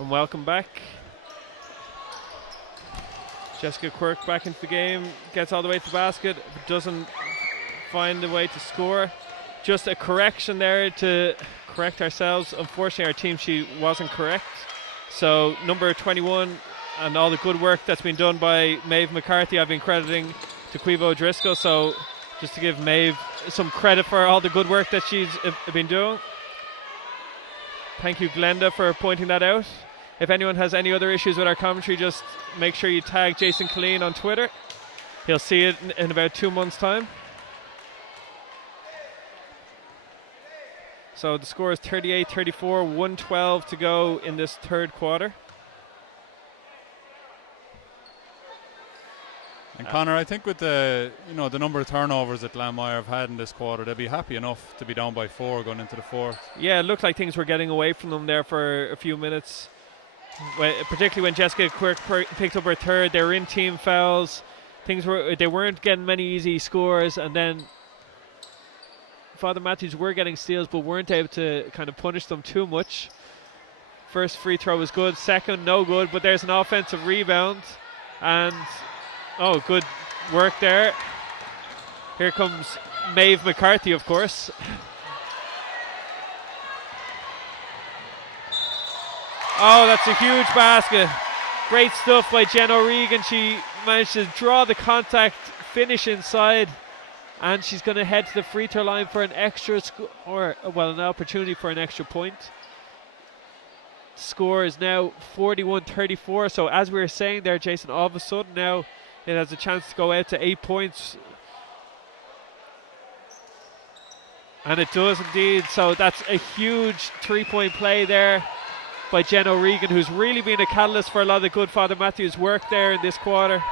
And welcome back. Jessica Quirk back into the game, gets all the way to the basket, but doesn't find a way to score. Just a correction there to correct ourselves. Unfortunately, our team sheet wasn't correct. So number 21 and all the good work that's been done by Maeve McCarthy, I've been crediting to Quivo Driscoll. So just to give Maeve some credit for all the good work that she's been doing. Thank you, Glenda, for pointing that out. If anyone has any other issues with our commentary, just make sure you tag Jason Colleen on Twitter. He'll see it in about 2 months' time. So the score is 38-34, 1:12 to go in this third quarter. And Connor, I think with the the number of turnovers that Glanmire have had in this quarter, they'll be happy enough to be down by 4 going into the fourth. Yeah, it looked like things were getting away from them there for a few minutes. Particularly when Jessica Quirk picked up her third, they were in team fouls. They weren't getting many easy scores, and then Father Mathews were getting steals, but weren't able to kind of punish them too much. First free throw was good, second no good, but there's an offensive rebound, and good work there. Here comes Maeve McCarthy, of course. Oh, that's a huge basket. Great stuff by Jen O'Regan. She managed to draw the contact, finish inside, and she's going to head to the free throw line for an extra an opportunity for an extra point. Score is now 41-34. So as we were saying there, Jason, all of a sudden now it has a chance to go out to 8 points. And it does indeed. So that's a huge 3-point play there by Jen O'Regan, who's really been a catalyst for a lot of the good Father Mathews work there in this quarter.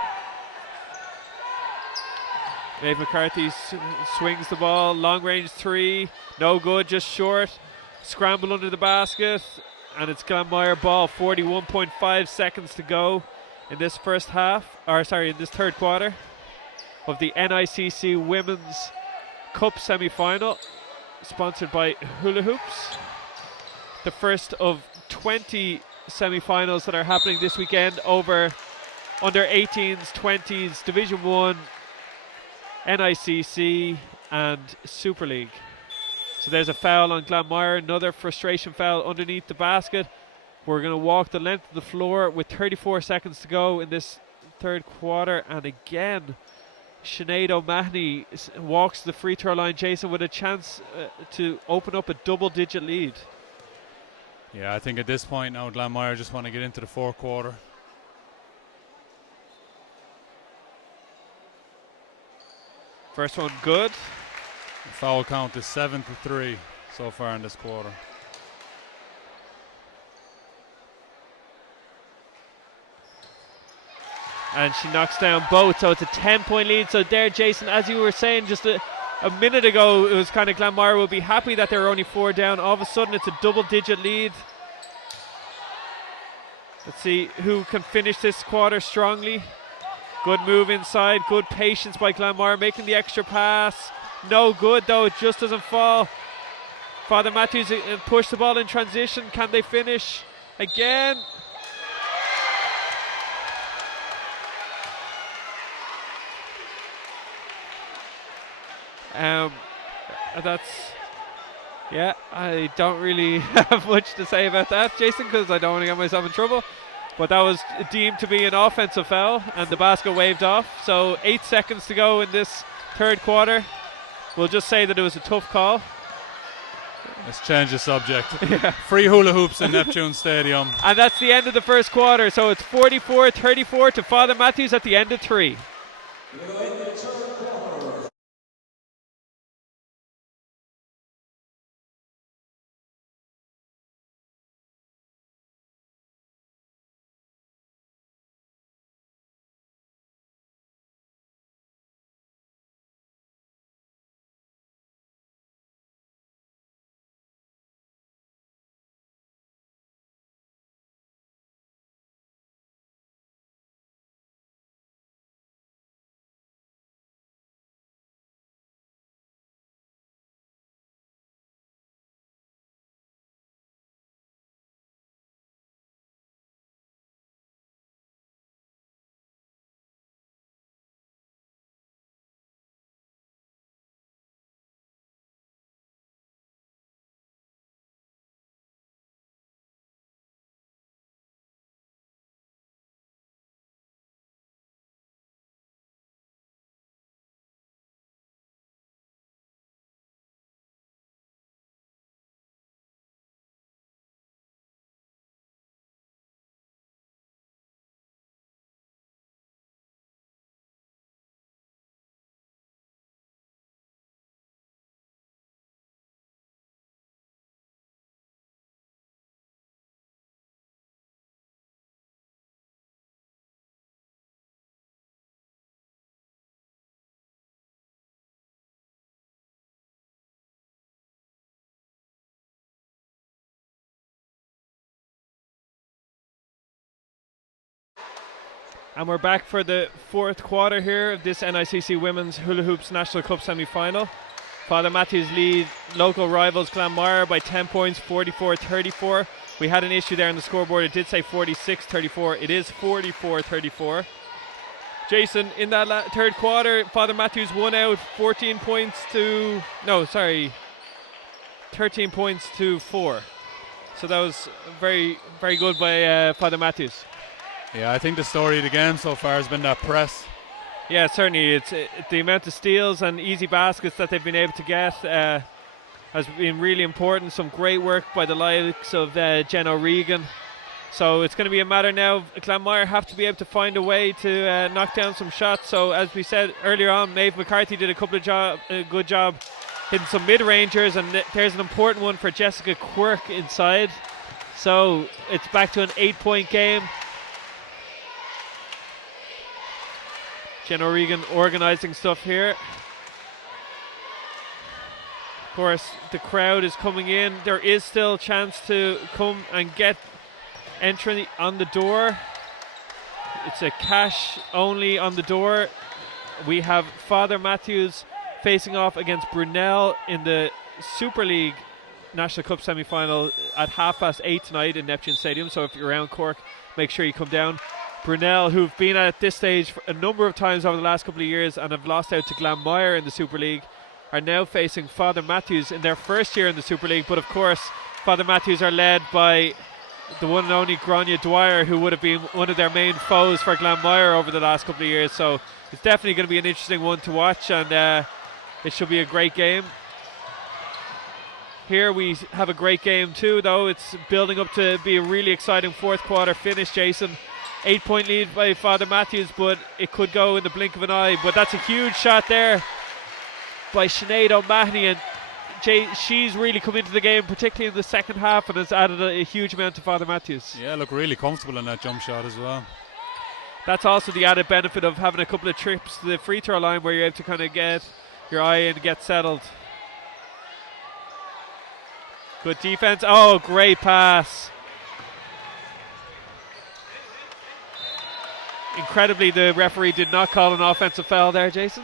Maeve McCarthy swings the ball, long range three, no good, just short. Scramble under the basket, and it's Glanmire ball. 41.5 seconds to go in this in this third quarter of the NICC Women's Cup semi-final, sponsored by Hula Hoops. The first of 20 semi-finals that are happening this weekend over under 18s, 20s, Division 1, NICC and Super League. So there's a foul on Glanmire, another frustration foul underneath the basket. We're going to walk the length of the floor with 34 seconds to go in this third quarter, and again Sinead O'Mahony walks the free throw line, Jason, with a chance to open up a double-digit lead. Yeah, I think at this point now Glanmire just want to get into the fourth quarter. First one good. The foul count is 7-3 so far in this quarter. And she knocks down both, so it's a 10-point lead. So there, Jason, as you were saying just a minute ago, it was kind of Glanmire will be happy that they were only 4 down. All of a sudden, it's a double-digit lead. Let's see who can finish this quarter strongly. Good move inside, good patience by Glanmire, making the extra pass. No good, though, it just doesn't fall. Father Mathews pushed the ball in transition. Can they finish again? Yeah, I don't really have much to say about that, Jason, because I don't want to get myself in trouble. But that was deemed to be an offensive foul, and the basket waved off. So 8 seconds to go in this third quarter. We'll just say that it was a tough call. Let's change the subject. Yeah. Free hula hoops in Neptune Stadium. And that's the end of the first quarter. So it's 44-34 to Father Mathews at the end of 3. And we're back for the fourth quarter here of this NICC Women's Hula Hoops National Cup semi-final. Father Mathews lead local rivals Glanmire by 10 points, 44-34. We had an issue there on the scoreboard. It did say 46-34. It is 44-34. Jason, in that third quarter, Father Mathews won out 13 points to 4. So that was very, very good by Father Mathews. Yeah, I think the story of the game so far has been that press. Yeah, certainly. It's the amount of steals and easy baskets that they've been able to get has been really important. Some great work by the likes of Jen O'Regan. So it's going to be a matter now. Glanmire have to be able to find a way to knock down some shots. So as we said earlier on, Maeve McCarthy did a good job hitting some mid-rangers, and there's an important one for Jessica Quirk inside. So it's back to an 8-point game. Jen O'Regan organising stuff here. Of course, the crowd is coming in. There is still a chance to come and get entry on the door. It's a cash only on the door. We have Father Mathews facing off against Brunel in the Super League National Cup semi-final at 8:30 tonight in Neptune Stadium. So if you're around Cork, make sure you come down. Brunel, who've been at this stage for a number of times over the last couple of years and have lost out to Glanmire in the Super League, are now facing Father Mathews in their first year in the Super League. But of course, Father Mathews are led by the one and only Grania Dwyer, who would have been one of their main foes for Glanmire over the last couple of years. So it's definitely going to be an interesting one to watch, and it should be a great game. Here we have a great game too, though. It's building up to be a really exciting fourth quarter finish, Jason. 8-point lead by Father Mathews, but it could go in the blink of an eye. But that's a huge shot there by Sinead O'Mahony, and she's really come into the game, particularly in the second half, and has added a huge amount to Father Mathews. Yeah, look really comfortable in that jump shot as well. That's also the added benefit of having a couple of trips to the free throw line where you're able to kind of get your eye and get settled. Good defense. Oh, great pass. Incredibly, the referee did not call an offensive foul there, Jason.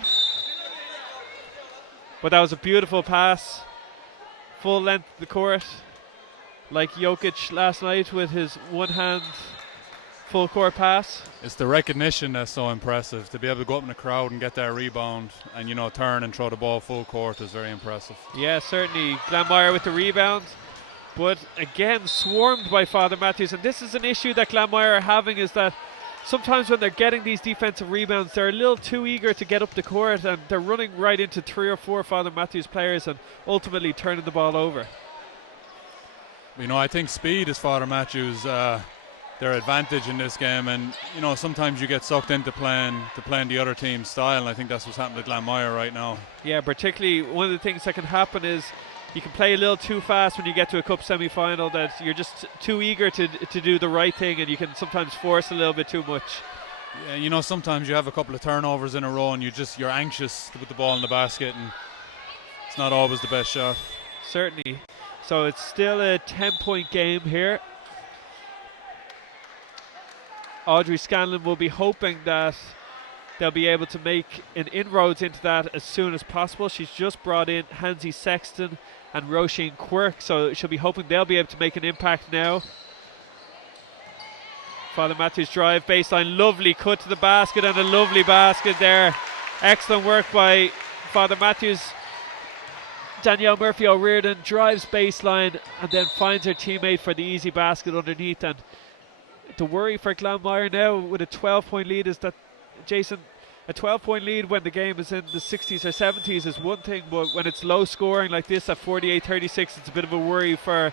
But that was a beautiful pass. Full length of the court. Like Jokic last night with his one-hand full court pass. It's the recognition that's so impressive. To be able to go up in the crowd and get that rebound and, you know, turn and throw the ball full court is very impressive. Yeah, certainly. Glanmire with the rebound. But again, swarmed by Father Mathews. And this is an issue that Glanmire are having, is that sometimes when they're getting these defensive rebounds, they're a little too eager to get up the court, and they're running right into 3 or 4 Father Mathews players and ultimately turning the ball over. You know, I think speed is Father Mathews' their advantage in this game, and you know, sometimes you get sucked into playing the other team's style, and I think that's what's happening to Glanmire right now. Yeah, particularly one of the things that can happen is you can play a little too fast when you get to a cup semi-final, that you're just too eager to do the right thing, and you can sometimes force a little bit too much. Yeah, you know, sometimes you have a couple of turnovers in a row and you're anxious to put the ball in the basket, and it's not always the best shot. Certainly. So it's still a 10-point game here. Audrey Scanlon will be hoping that they'll be able to make an inroads into that as soon as possible. She's just brought in Hansie Sexton and Roisin Quirk, so she'll be hoping they'll be able to make an impact now. Father Mathews drive, baseline, lovely cut to the basket, and a lovely basket there. Excellent work by Father Mathews. Danielle Murphy O'Riordan drives baseline and then finds her teammate for the easy basket underneath. And the worry for Glanmire now with a 12-point lead is that, Jason, a 12-point lead when the game is in the 60s or 70s is one thing, but when it's low scoring like this at 48-36, it's a bit of a worry for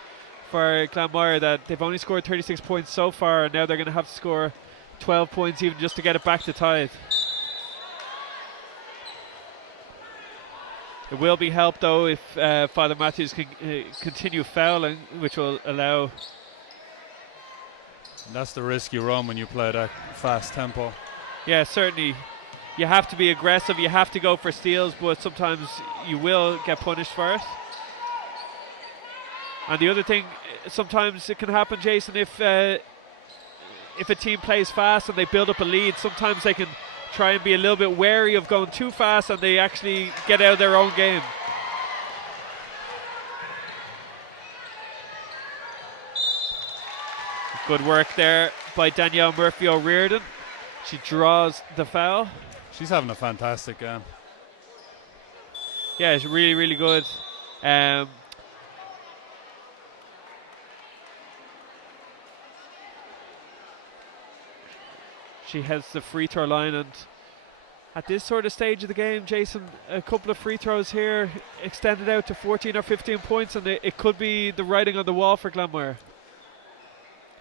Glanmire that they've only scored 36 points so far, and now they're going to have to score 12 points even just to get it back to tied. It will be helped though if Father Mathews can continue fouling, which will allow. And that's the risk you run when you play that fast tempo. Yeah, certainly. You have to be aggressive, you have to go for steals, but sometimes you will get punished for it. And the other thing, sometimes it can happen, Jason, if a team plays fast and they build up a lead, sometimes they can try and be a little bit wary of going too fast and they actually get out of their own game. Good work there by Danielle Murphy O'Riordan. She draws the foul. She's having a fantastic game. Yeah, it's really, really good. She heads the free throw line, and at this sort of stage of the game, Jason, a couple of free throws here extended out to 14 or 15 points, and it could be the writing on the wall for Glanmire.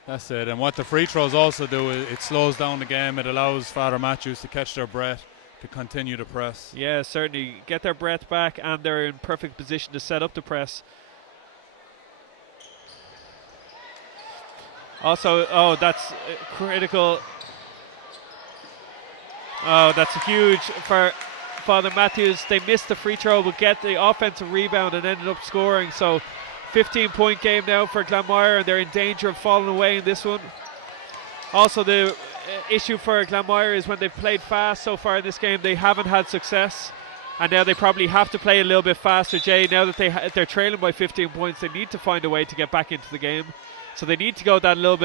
That's it, and what the free throws also do is it slows down the game. It allows Father Mathews to catch their breath, to continue to press. Yeah, certainly. Get their breath back, and they're in perfect position to set up the press. Also, oh, that's critical. Oh, that's huge for Father Mathews. They missed the free throw, but get the offensive rebound and ended up scoring. So 15-point game now for Glanmire, and they're in danger of falling away in this one. Also, the issue for Glanmire is when they've played fast so far in this game, they haven't had success. And now they probably have to play a little bit faster, Jay. Now that they're trailing by 15 points, they need to find a way to get back into the game. So they need to go that a little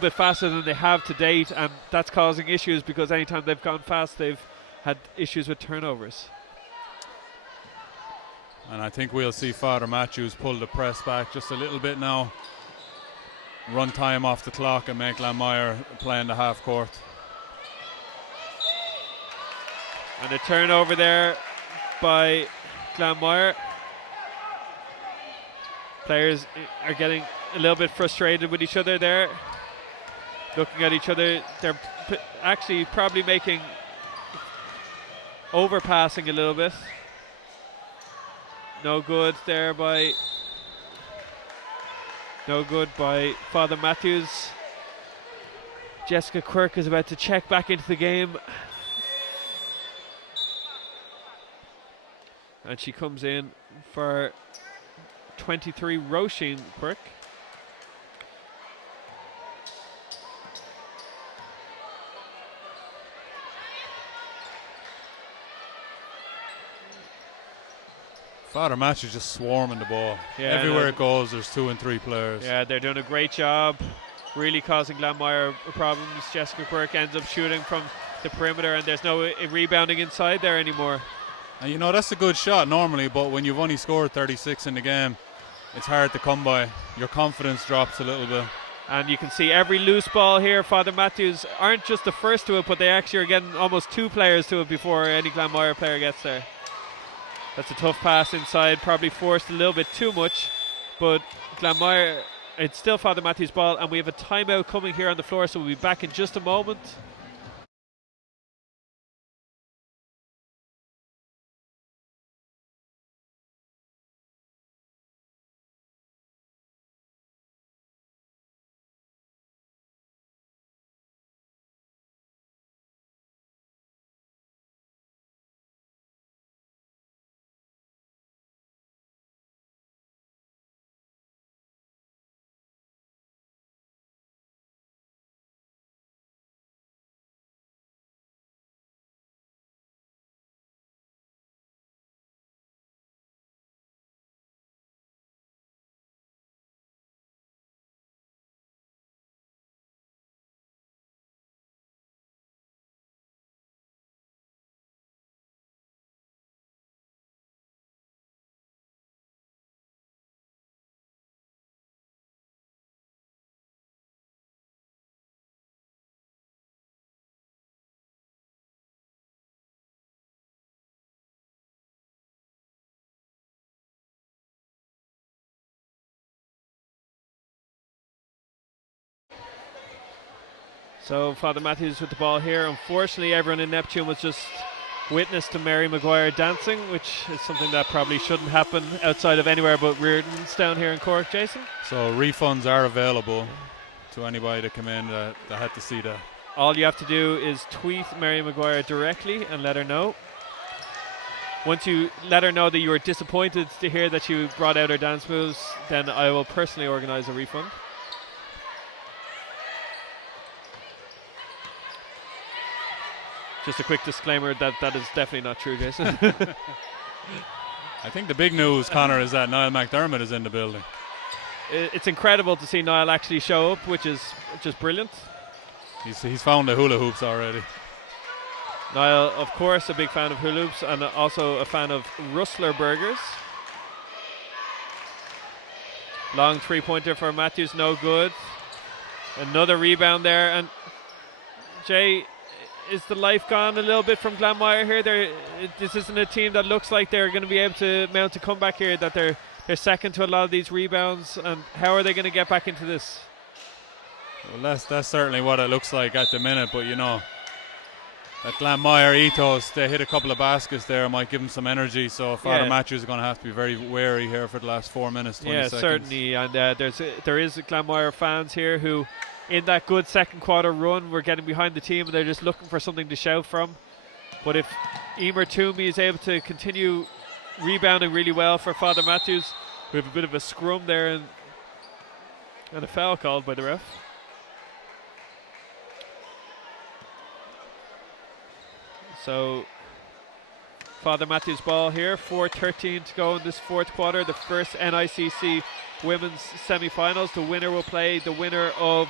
bit faster than they have to date, and that's causing issues because anytime they've gone fast, they've had issues with turnovers. And I think we'll see Father Mathews pull the press back just a little bit now, run time off the clock, and make Glanmire play in the half court. And a turnover there by Glanmire. Players are getting a little bit frustrated with each other there. Looking at each other, they're actually probably making overpassing a little bit. No good by Father Mathews. Jessica Quirk is about to check back into the game. And she comes in for 23, Roisin Quirk. Father Mathews just swarming the ball. Yeah, everywhere it goes, there's 2 and 3 players. Yeah, they're doing a great job, really causing Glanmire problems. Jessica Quirk ends up shooting from the perimeter, and there's no rebounding inside there anymore. And you know, that's a good shot normally, but when you've only scored 36 in the game, it's hard to come by. Your confidence drops a little bit. And you can see every loose ball here. Father Mathews aren't just the first to it, but they actually are getting almost 2 players to it before any Glanmire player gets there. That's a tough pass inside, probably forced a little bit too much, but Glanmire, it's still Father Mathews' ball, and we have a timeout coming here on the floor, so we'll be back in just a moment. So Father Mathews with the ball here. Unfortunately, everyone in Neptune was just witness to Mary Maguire dancing, which is something that probably shouldn't happen outside of anywhere but Reardon's down here in Cork, Jason. So refunds are available to anybody that come in that had to see that. All you have to do is tweet Mary Maguire directly and let her know. Once you let her know that you were disappointed to hear that you brought out her dance moves, then I will personally organise a refund. Just a quick disclaimer that is definitely not true, Jason. I think the big news, Connor, is that Niall McDermott is in the building. It's incredible to see Niall actually show up, which is just brilliant. He's found the hula hoops already. Niall, of course, a big fan of hula hoops and also a fan of Rustler burgers. Long 3-pointer for Mathews, no good. Another rebound there, and Jay, is the life gone a little bit from Glanmire here? This isn't a team that looks like they're going to be able to mount a comeback here, that they're second to a lot of these rebounds, and how are they going to get back into this? Well, that's certainly what it looks like at the minute, but you know, that Glanmire ethos, they hit a couple of baskets there, might give them some energy, so Father Mathews is going to have to be very wary here for the last 4 minutes, 20 seconds. Yeah, certainly, and there is Glanmire fans here who, in that good second quarter run, we're getting behind the team and they're just looking for something to shout from. But if Emer Toomey is able to continue rebounding really well for Father Mathews, we have a bit of a scrum there and a foul called by the ref. So Father Mathews ball here, 4:13 to go in this fourth quarter, the first NICC women's semi-finals. The winner will play the winner of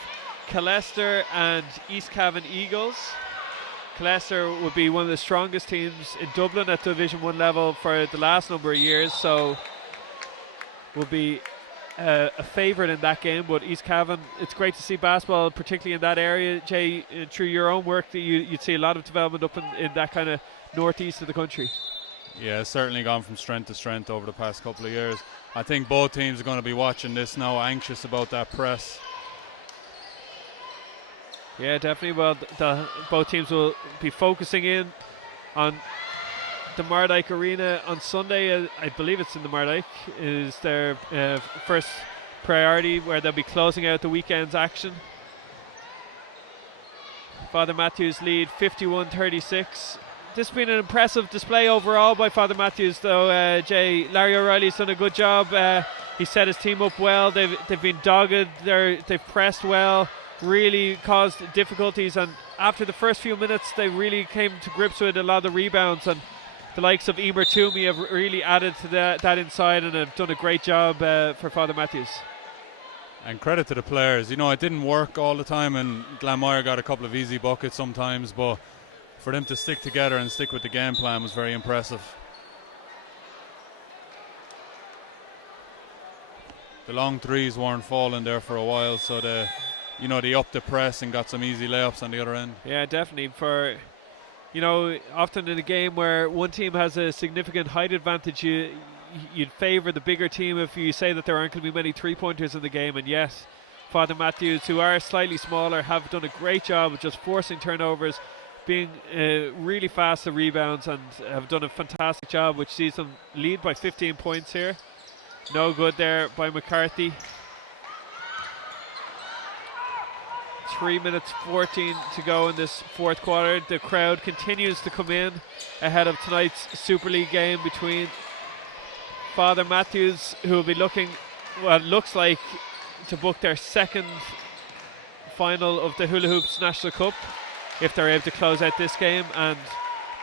Killester and East Cavan Eagles. Killester would be one of the strongest teams in Dublin at Division 1 level for the last number of years, so will be a favourite in that game. But East Cavan, it's great to see basketball, particularly in that area. Jay, through your own work, that you'd see a lot of development up in that kind of northeast of the country. Yeah, it's certainly gone from strength to strength over the past couple of years. I think both teams are going to be watching this now, anxious about that press. Yeah, definitely. Well, both teams will be focusing in on the Mardyke Arena on Sunday. I believe it's in the Mardyke, is their first priority, where they'll be closing out the weekend's action. Father Mathews lead 51-36. This has been an impressive display overall by Father Mathews, though. Jay, Larry O'Reilly's done a good job. He set his team up well. They've been dogged. They've pressed well, really caused difficulties, and after the first few minutes they really came to grips with a lot of the rebounds, and the likes of Emer Toomey have really added to that inside and have done a great job for Father Mathews. And credit to the players. You know, it didn't work all the time, and Glanmire got a couple of easy buckets sometimes, but for them to stick together and stick with the game plan was very impressive. The long threes weren't falling there for a while, so they upped the press and got some easy layups on the other end. Yeah, definitely. Often in a game where one team has a significant height advantage, you'd favour the bigger team if you say that there aren't going to be many three-pointers in the game. And yes, Father Mathews, who are slightly smaller, have done a great job of just forcing turnovers, being really fast at rebounds, and have done a fantastic job, which sees them lead by 15 points here. No good there by McCarthy. 3 minutes 14 to go in this fourth quarter. The crowd continues to come in ahead of tonight's Super League game between Father Mathews, who will be looking, well, it looks like, to book their second final of the Hula Hoops National Cup if they're able to close out this game, and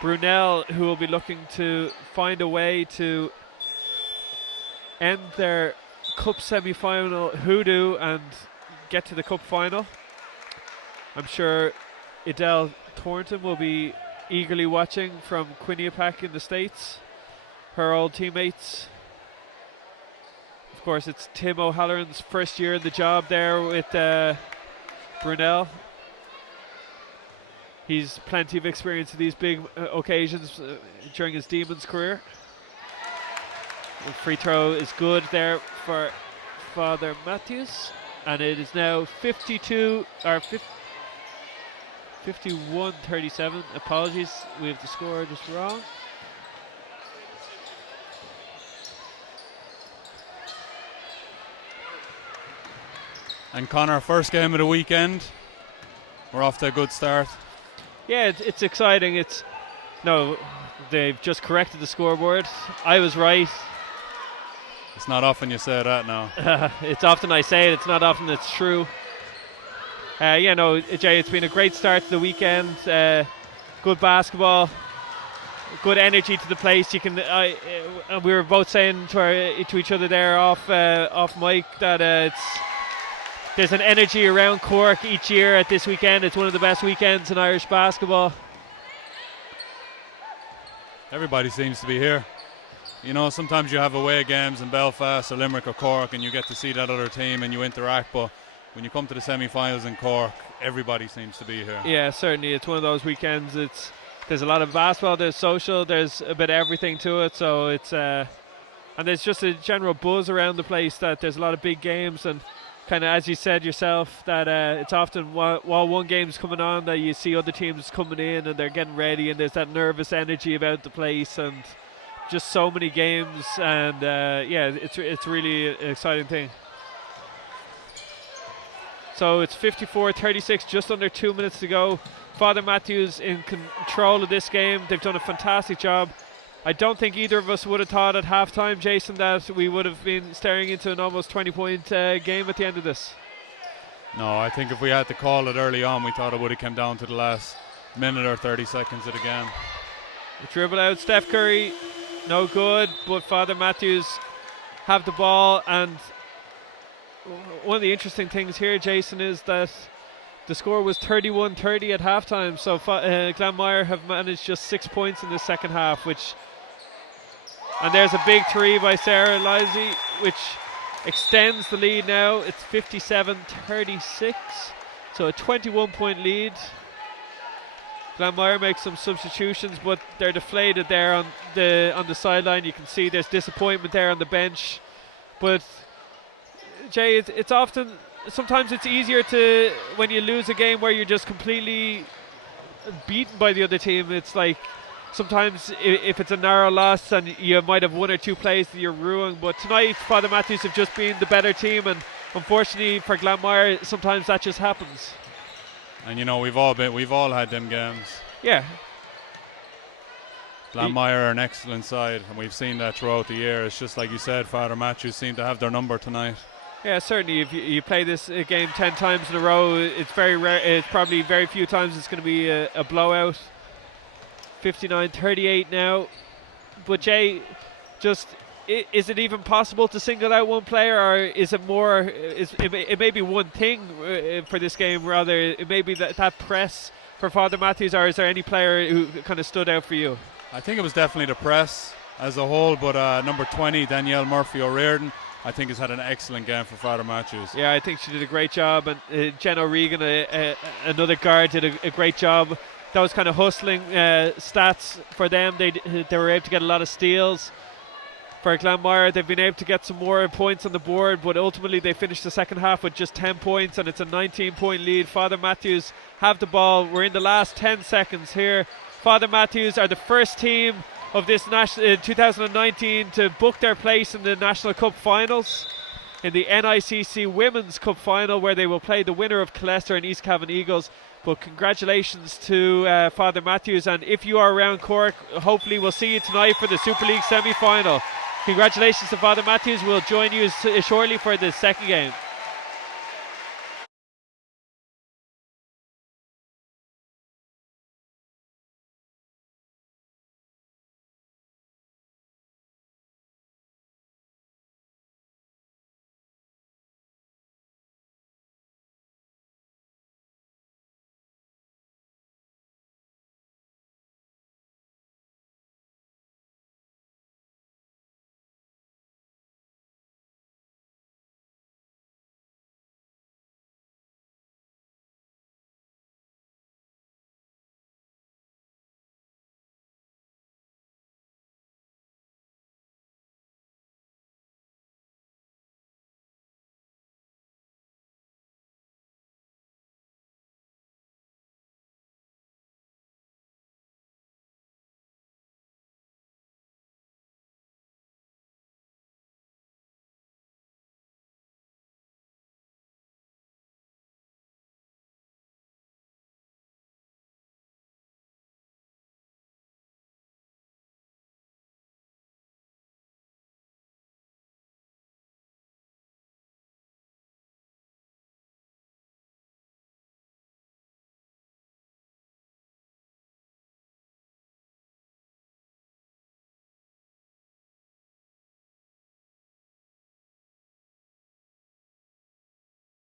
Brunel, who will be looking to find a way to end their cup semi-final hoodoo and get to the cup final. I'm sure Idel Thornton will be eagerly watching from Quinnipiac in the States, her old teammates. Of course, it's Tim O'Halloran's first year in the job there with Brunel. He's plenty of experience in these big occasions during his Demons career. The free throw is good there for Father Mathews, and it is now 51-37. Apologies, we have the score just wrong. And Connor, first game of the weekend. We're off to a good start. Yeah, it's exciting. They've just corrected the scoreboard. I was right. It's not often you say that now. It's often I say it. It's not often it's true. Jay, it's been a great start to the weekend. Good basketball, good energy to the place. We were both saying to each other there off mic that there's an energy around Cork each year at this weekend. It's one of the best weekends in Irish basketball. Everybody seems to be here. You know, sometimes you have away games in Belfast or Limerick or Cork and you get to see that other team and you interact, but when you come to the semi-finals in Cork, everybody seems to be here. Yeah, certainly. It's one of those weekends. There's a lot of basketball, there's social, there's a bit of everything to it. So it's and there's just a general buzz around the place that there's a lot of big games, and kind of as you said yourself, that it's often while one game's coming on that you see other teams coming in and they're getting ready, and there's that nervous energy about the place, and just so many games, and it's really an exciting thing. So it's 54-36, just under 2 minutes to go. Father Mathews in control of this game. They've done a fantastic job. I don't think either of us would have thought at halftime, Jason, that we would have been staring into an almost 20-point game at the end of this. No, I think if we had to call it early on, we thought it would have come down to the last minute or 30 seconds of the game. The dribble out, Steph Curry, no good, but Father Mathews have the ball, and one of the interesting things here, Jason, is that the score was 31-30 at halftime, so Glanmire have managed just 6 points in the second half, and there's a big three by Sarah Lizey, which extends the lead now. It's 57-36, so a 21-point lead. Glanmire makes some substitutions, but they're deflated there on the sideline. You can see there's disappointment there on the bench. But Jay, it's often, sometimes it's easier to, when you lose a game where you're just completely beaten by the other team. It's like sometimes if it's a narrow loss and you might have one or two plays that you're ruined. But tonight, Father Mathews have just been the better team, and unfortunately for Glanmire, sometimes that just happens. And you know, we've all had them games. Yeah. Glanmire are an excellent side, and we've seen that throughout the year. It's just like you said, Father Mathews seem to have their number tonight. Yeah, certainly. If you play this game 10 times in a row, it's very rare. It's probably very few times it's going to be a blowout. 59-38 now. But Jay, just is it even possible to single out one player, or is it more? It may be one thing for this game, rather it may be that press for Father Mathews, or is there any player who kind of stood out for you? I think it was definitely the press as a whole, but number 20, Danielle Murphy O'Riordan, I think has had an excellent game for Father Mathews. Yeah, I think she did a great job, and Jen O'Regan, another guard, did a great job. Those kind of hustling stats for them, they were able to get a lot of steals. For Glanmire, they've been able to get some more points on the board, but ultimately they finished the second half with just 10 points, and it's a 19-point lead. Father Mathews have the ball. We're in the last 10 seconds here. Father Mathews are the first team of this 2019 to book their place in the National Cup finals, in the NICC Women's Cup final, where they will play the winner of Killester and East Cavan Eagles. But congratulations to Father Mathews, and if you are around Cork, hopefully we'll see you tonight for the Super League semi-final. Congratulations to Father Mathews. We'll join you shortly for the second game.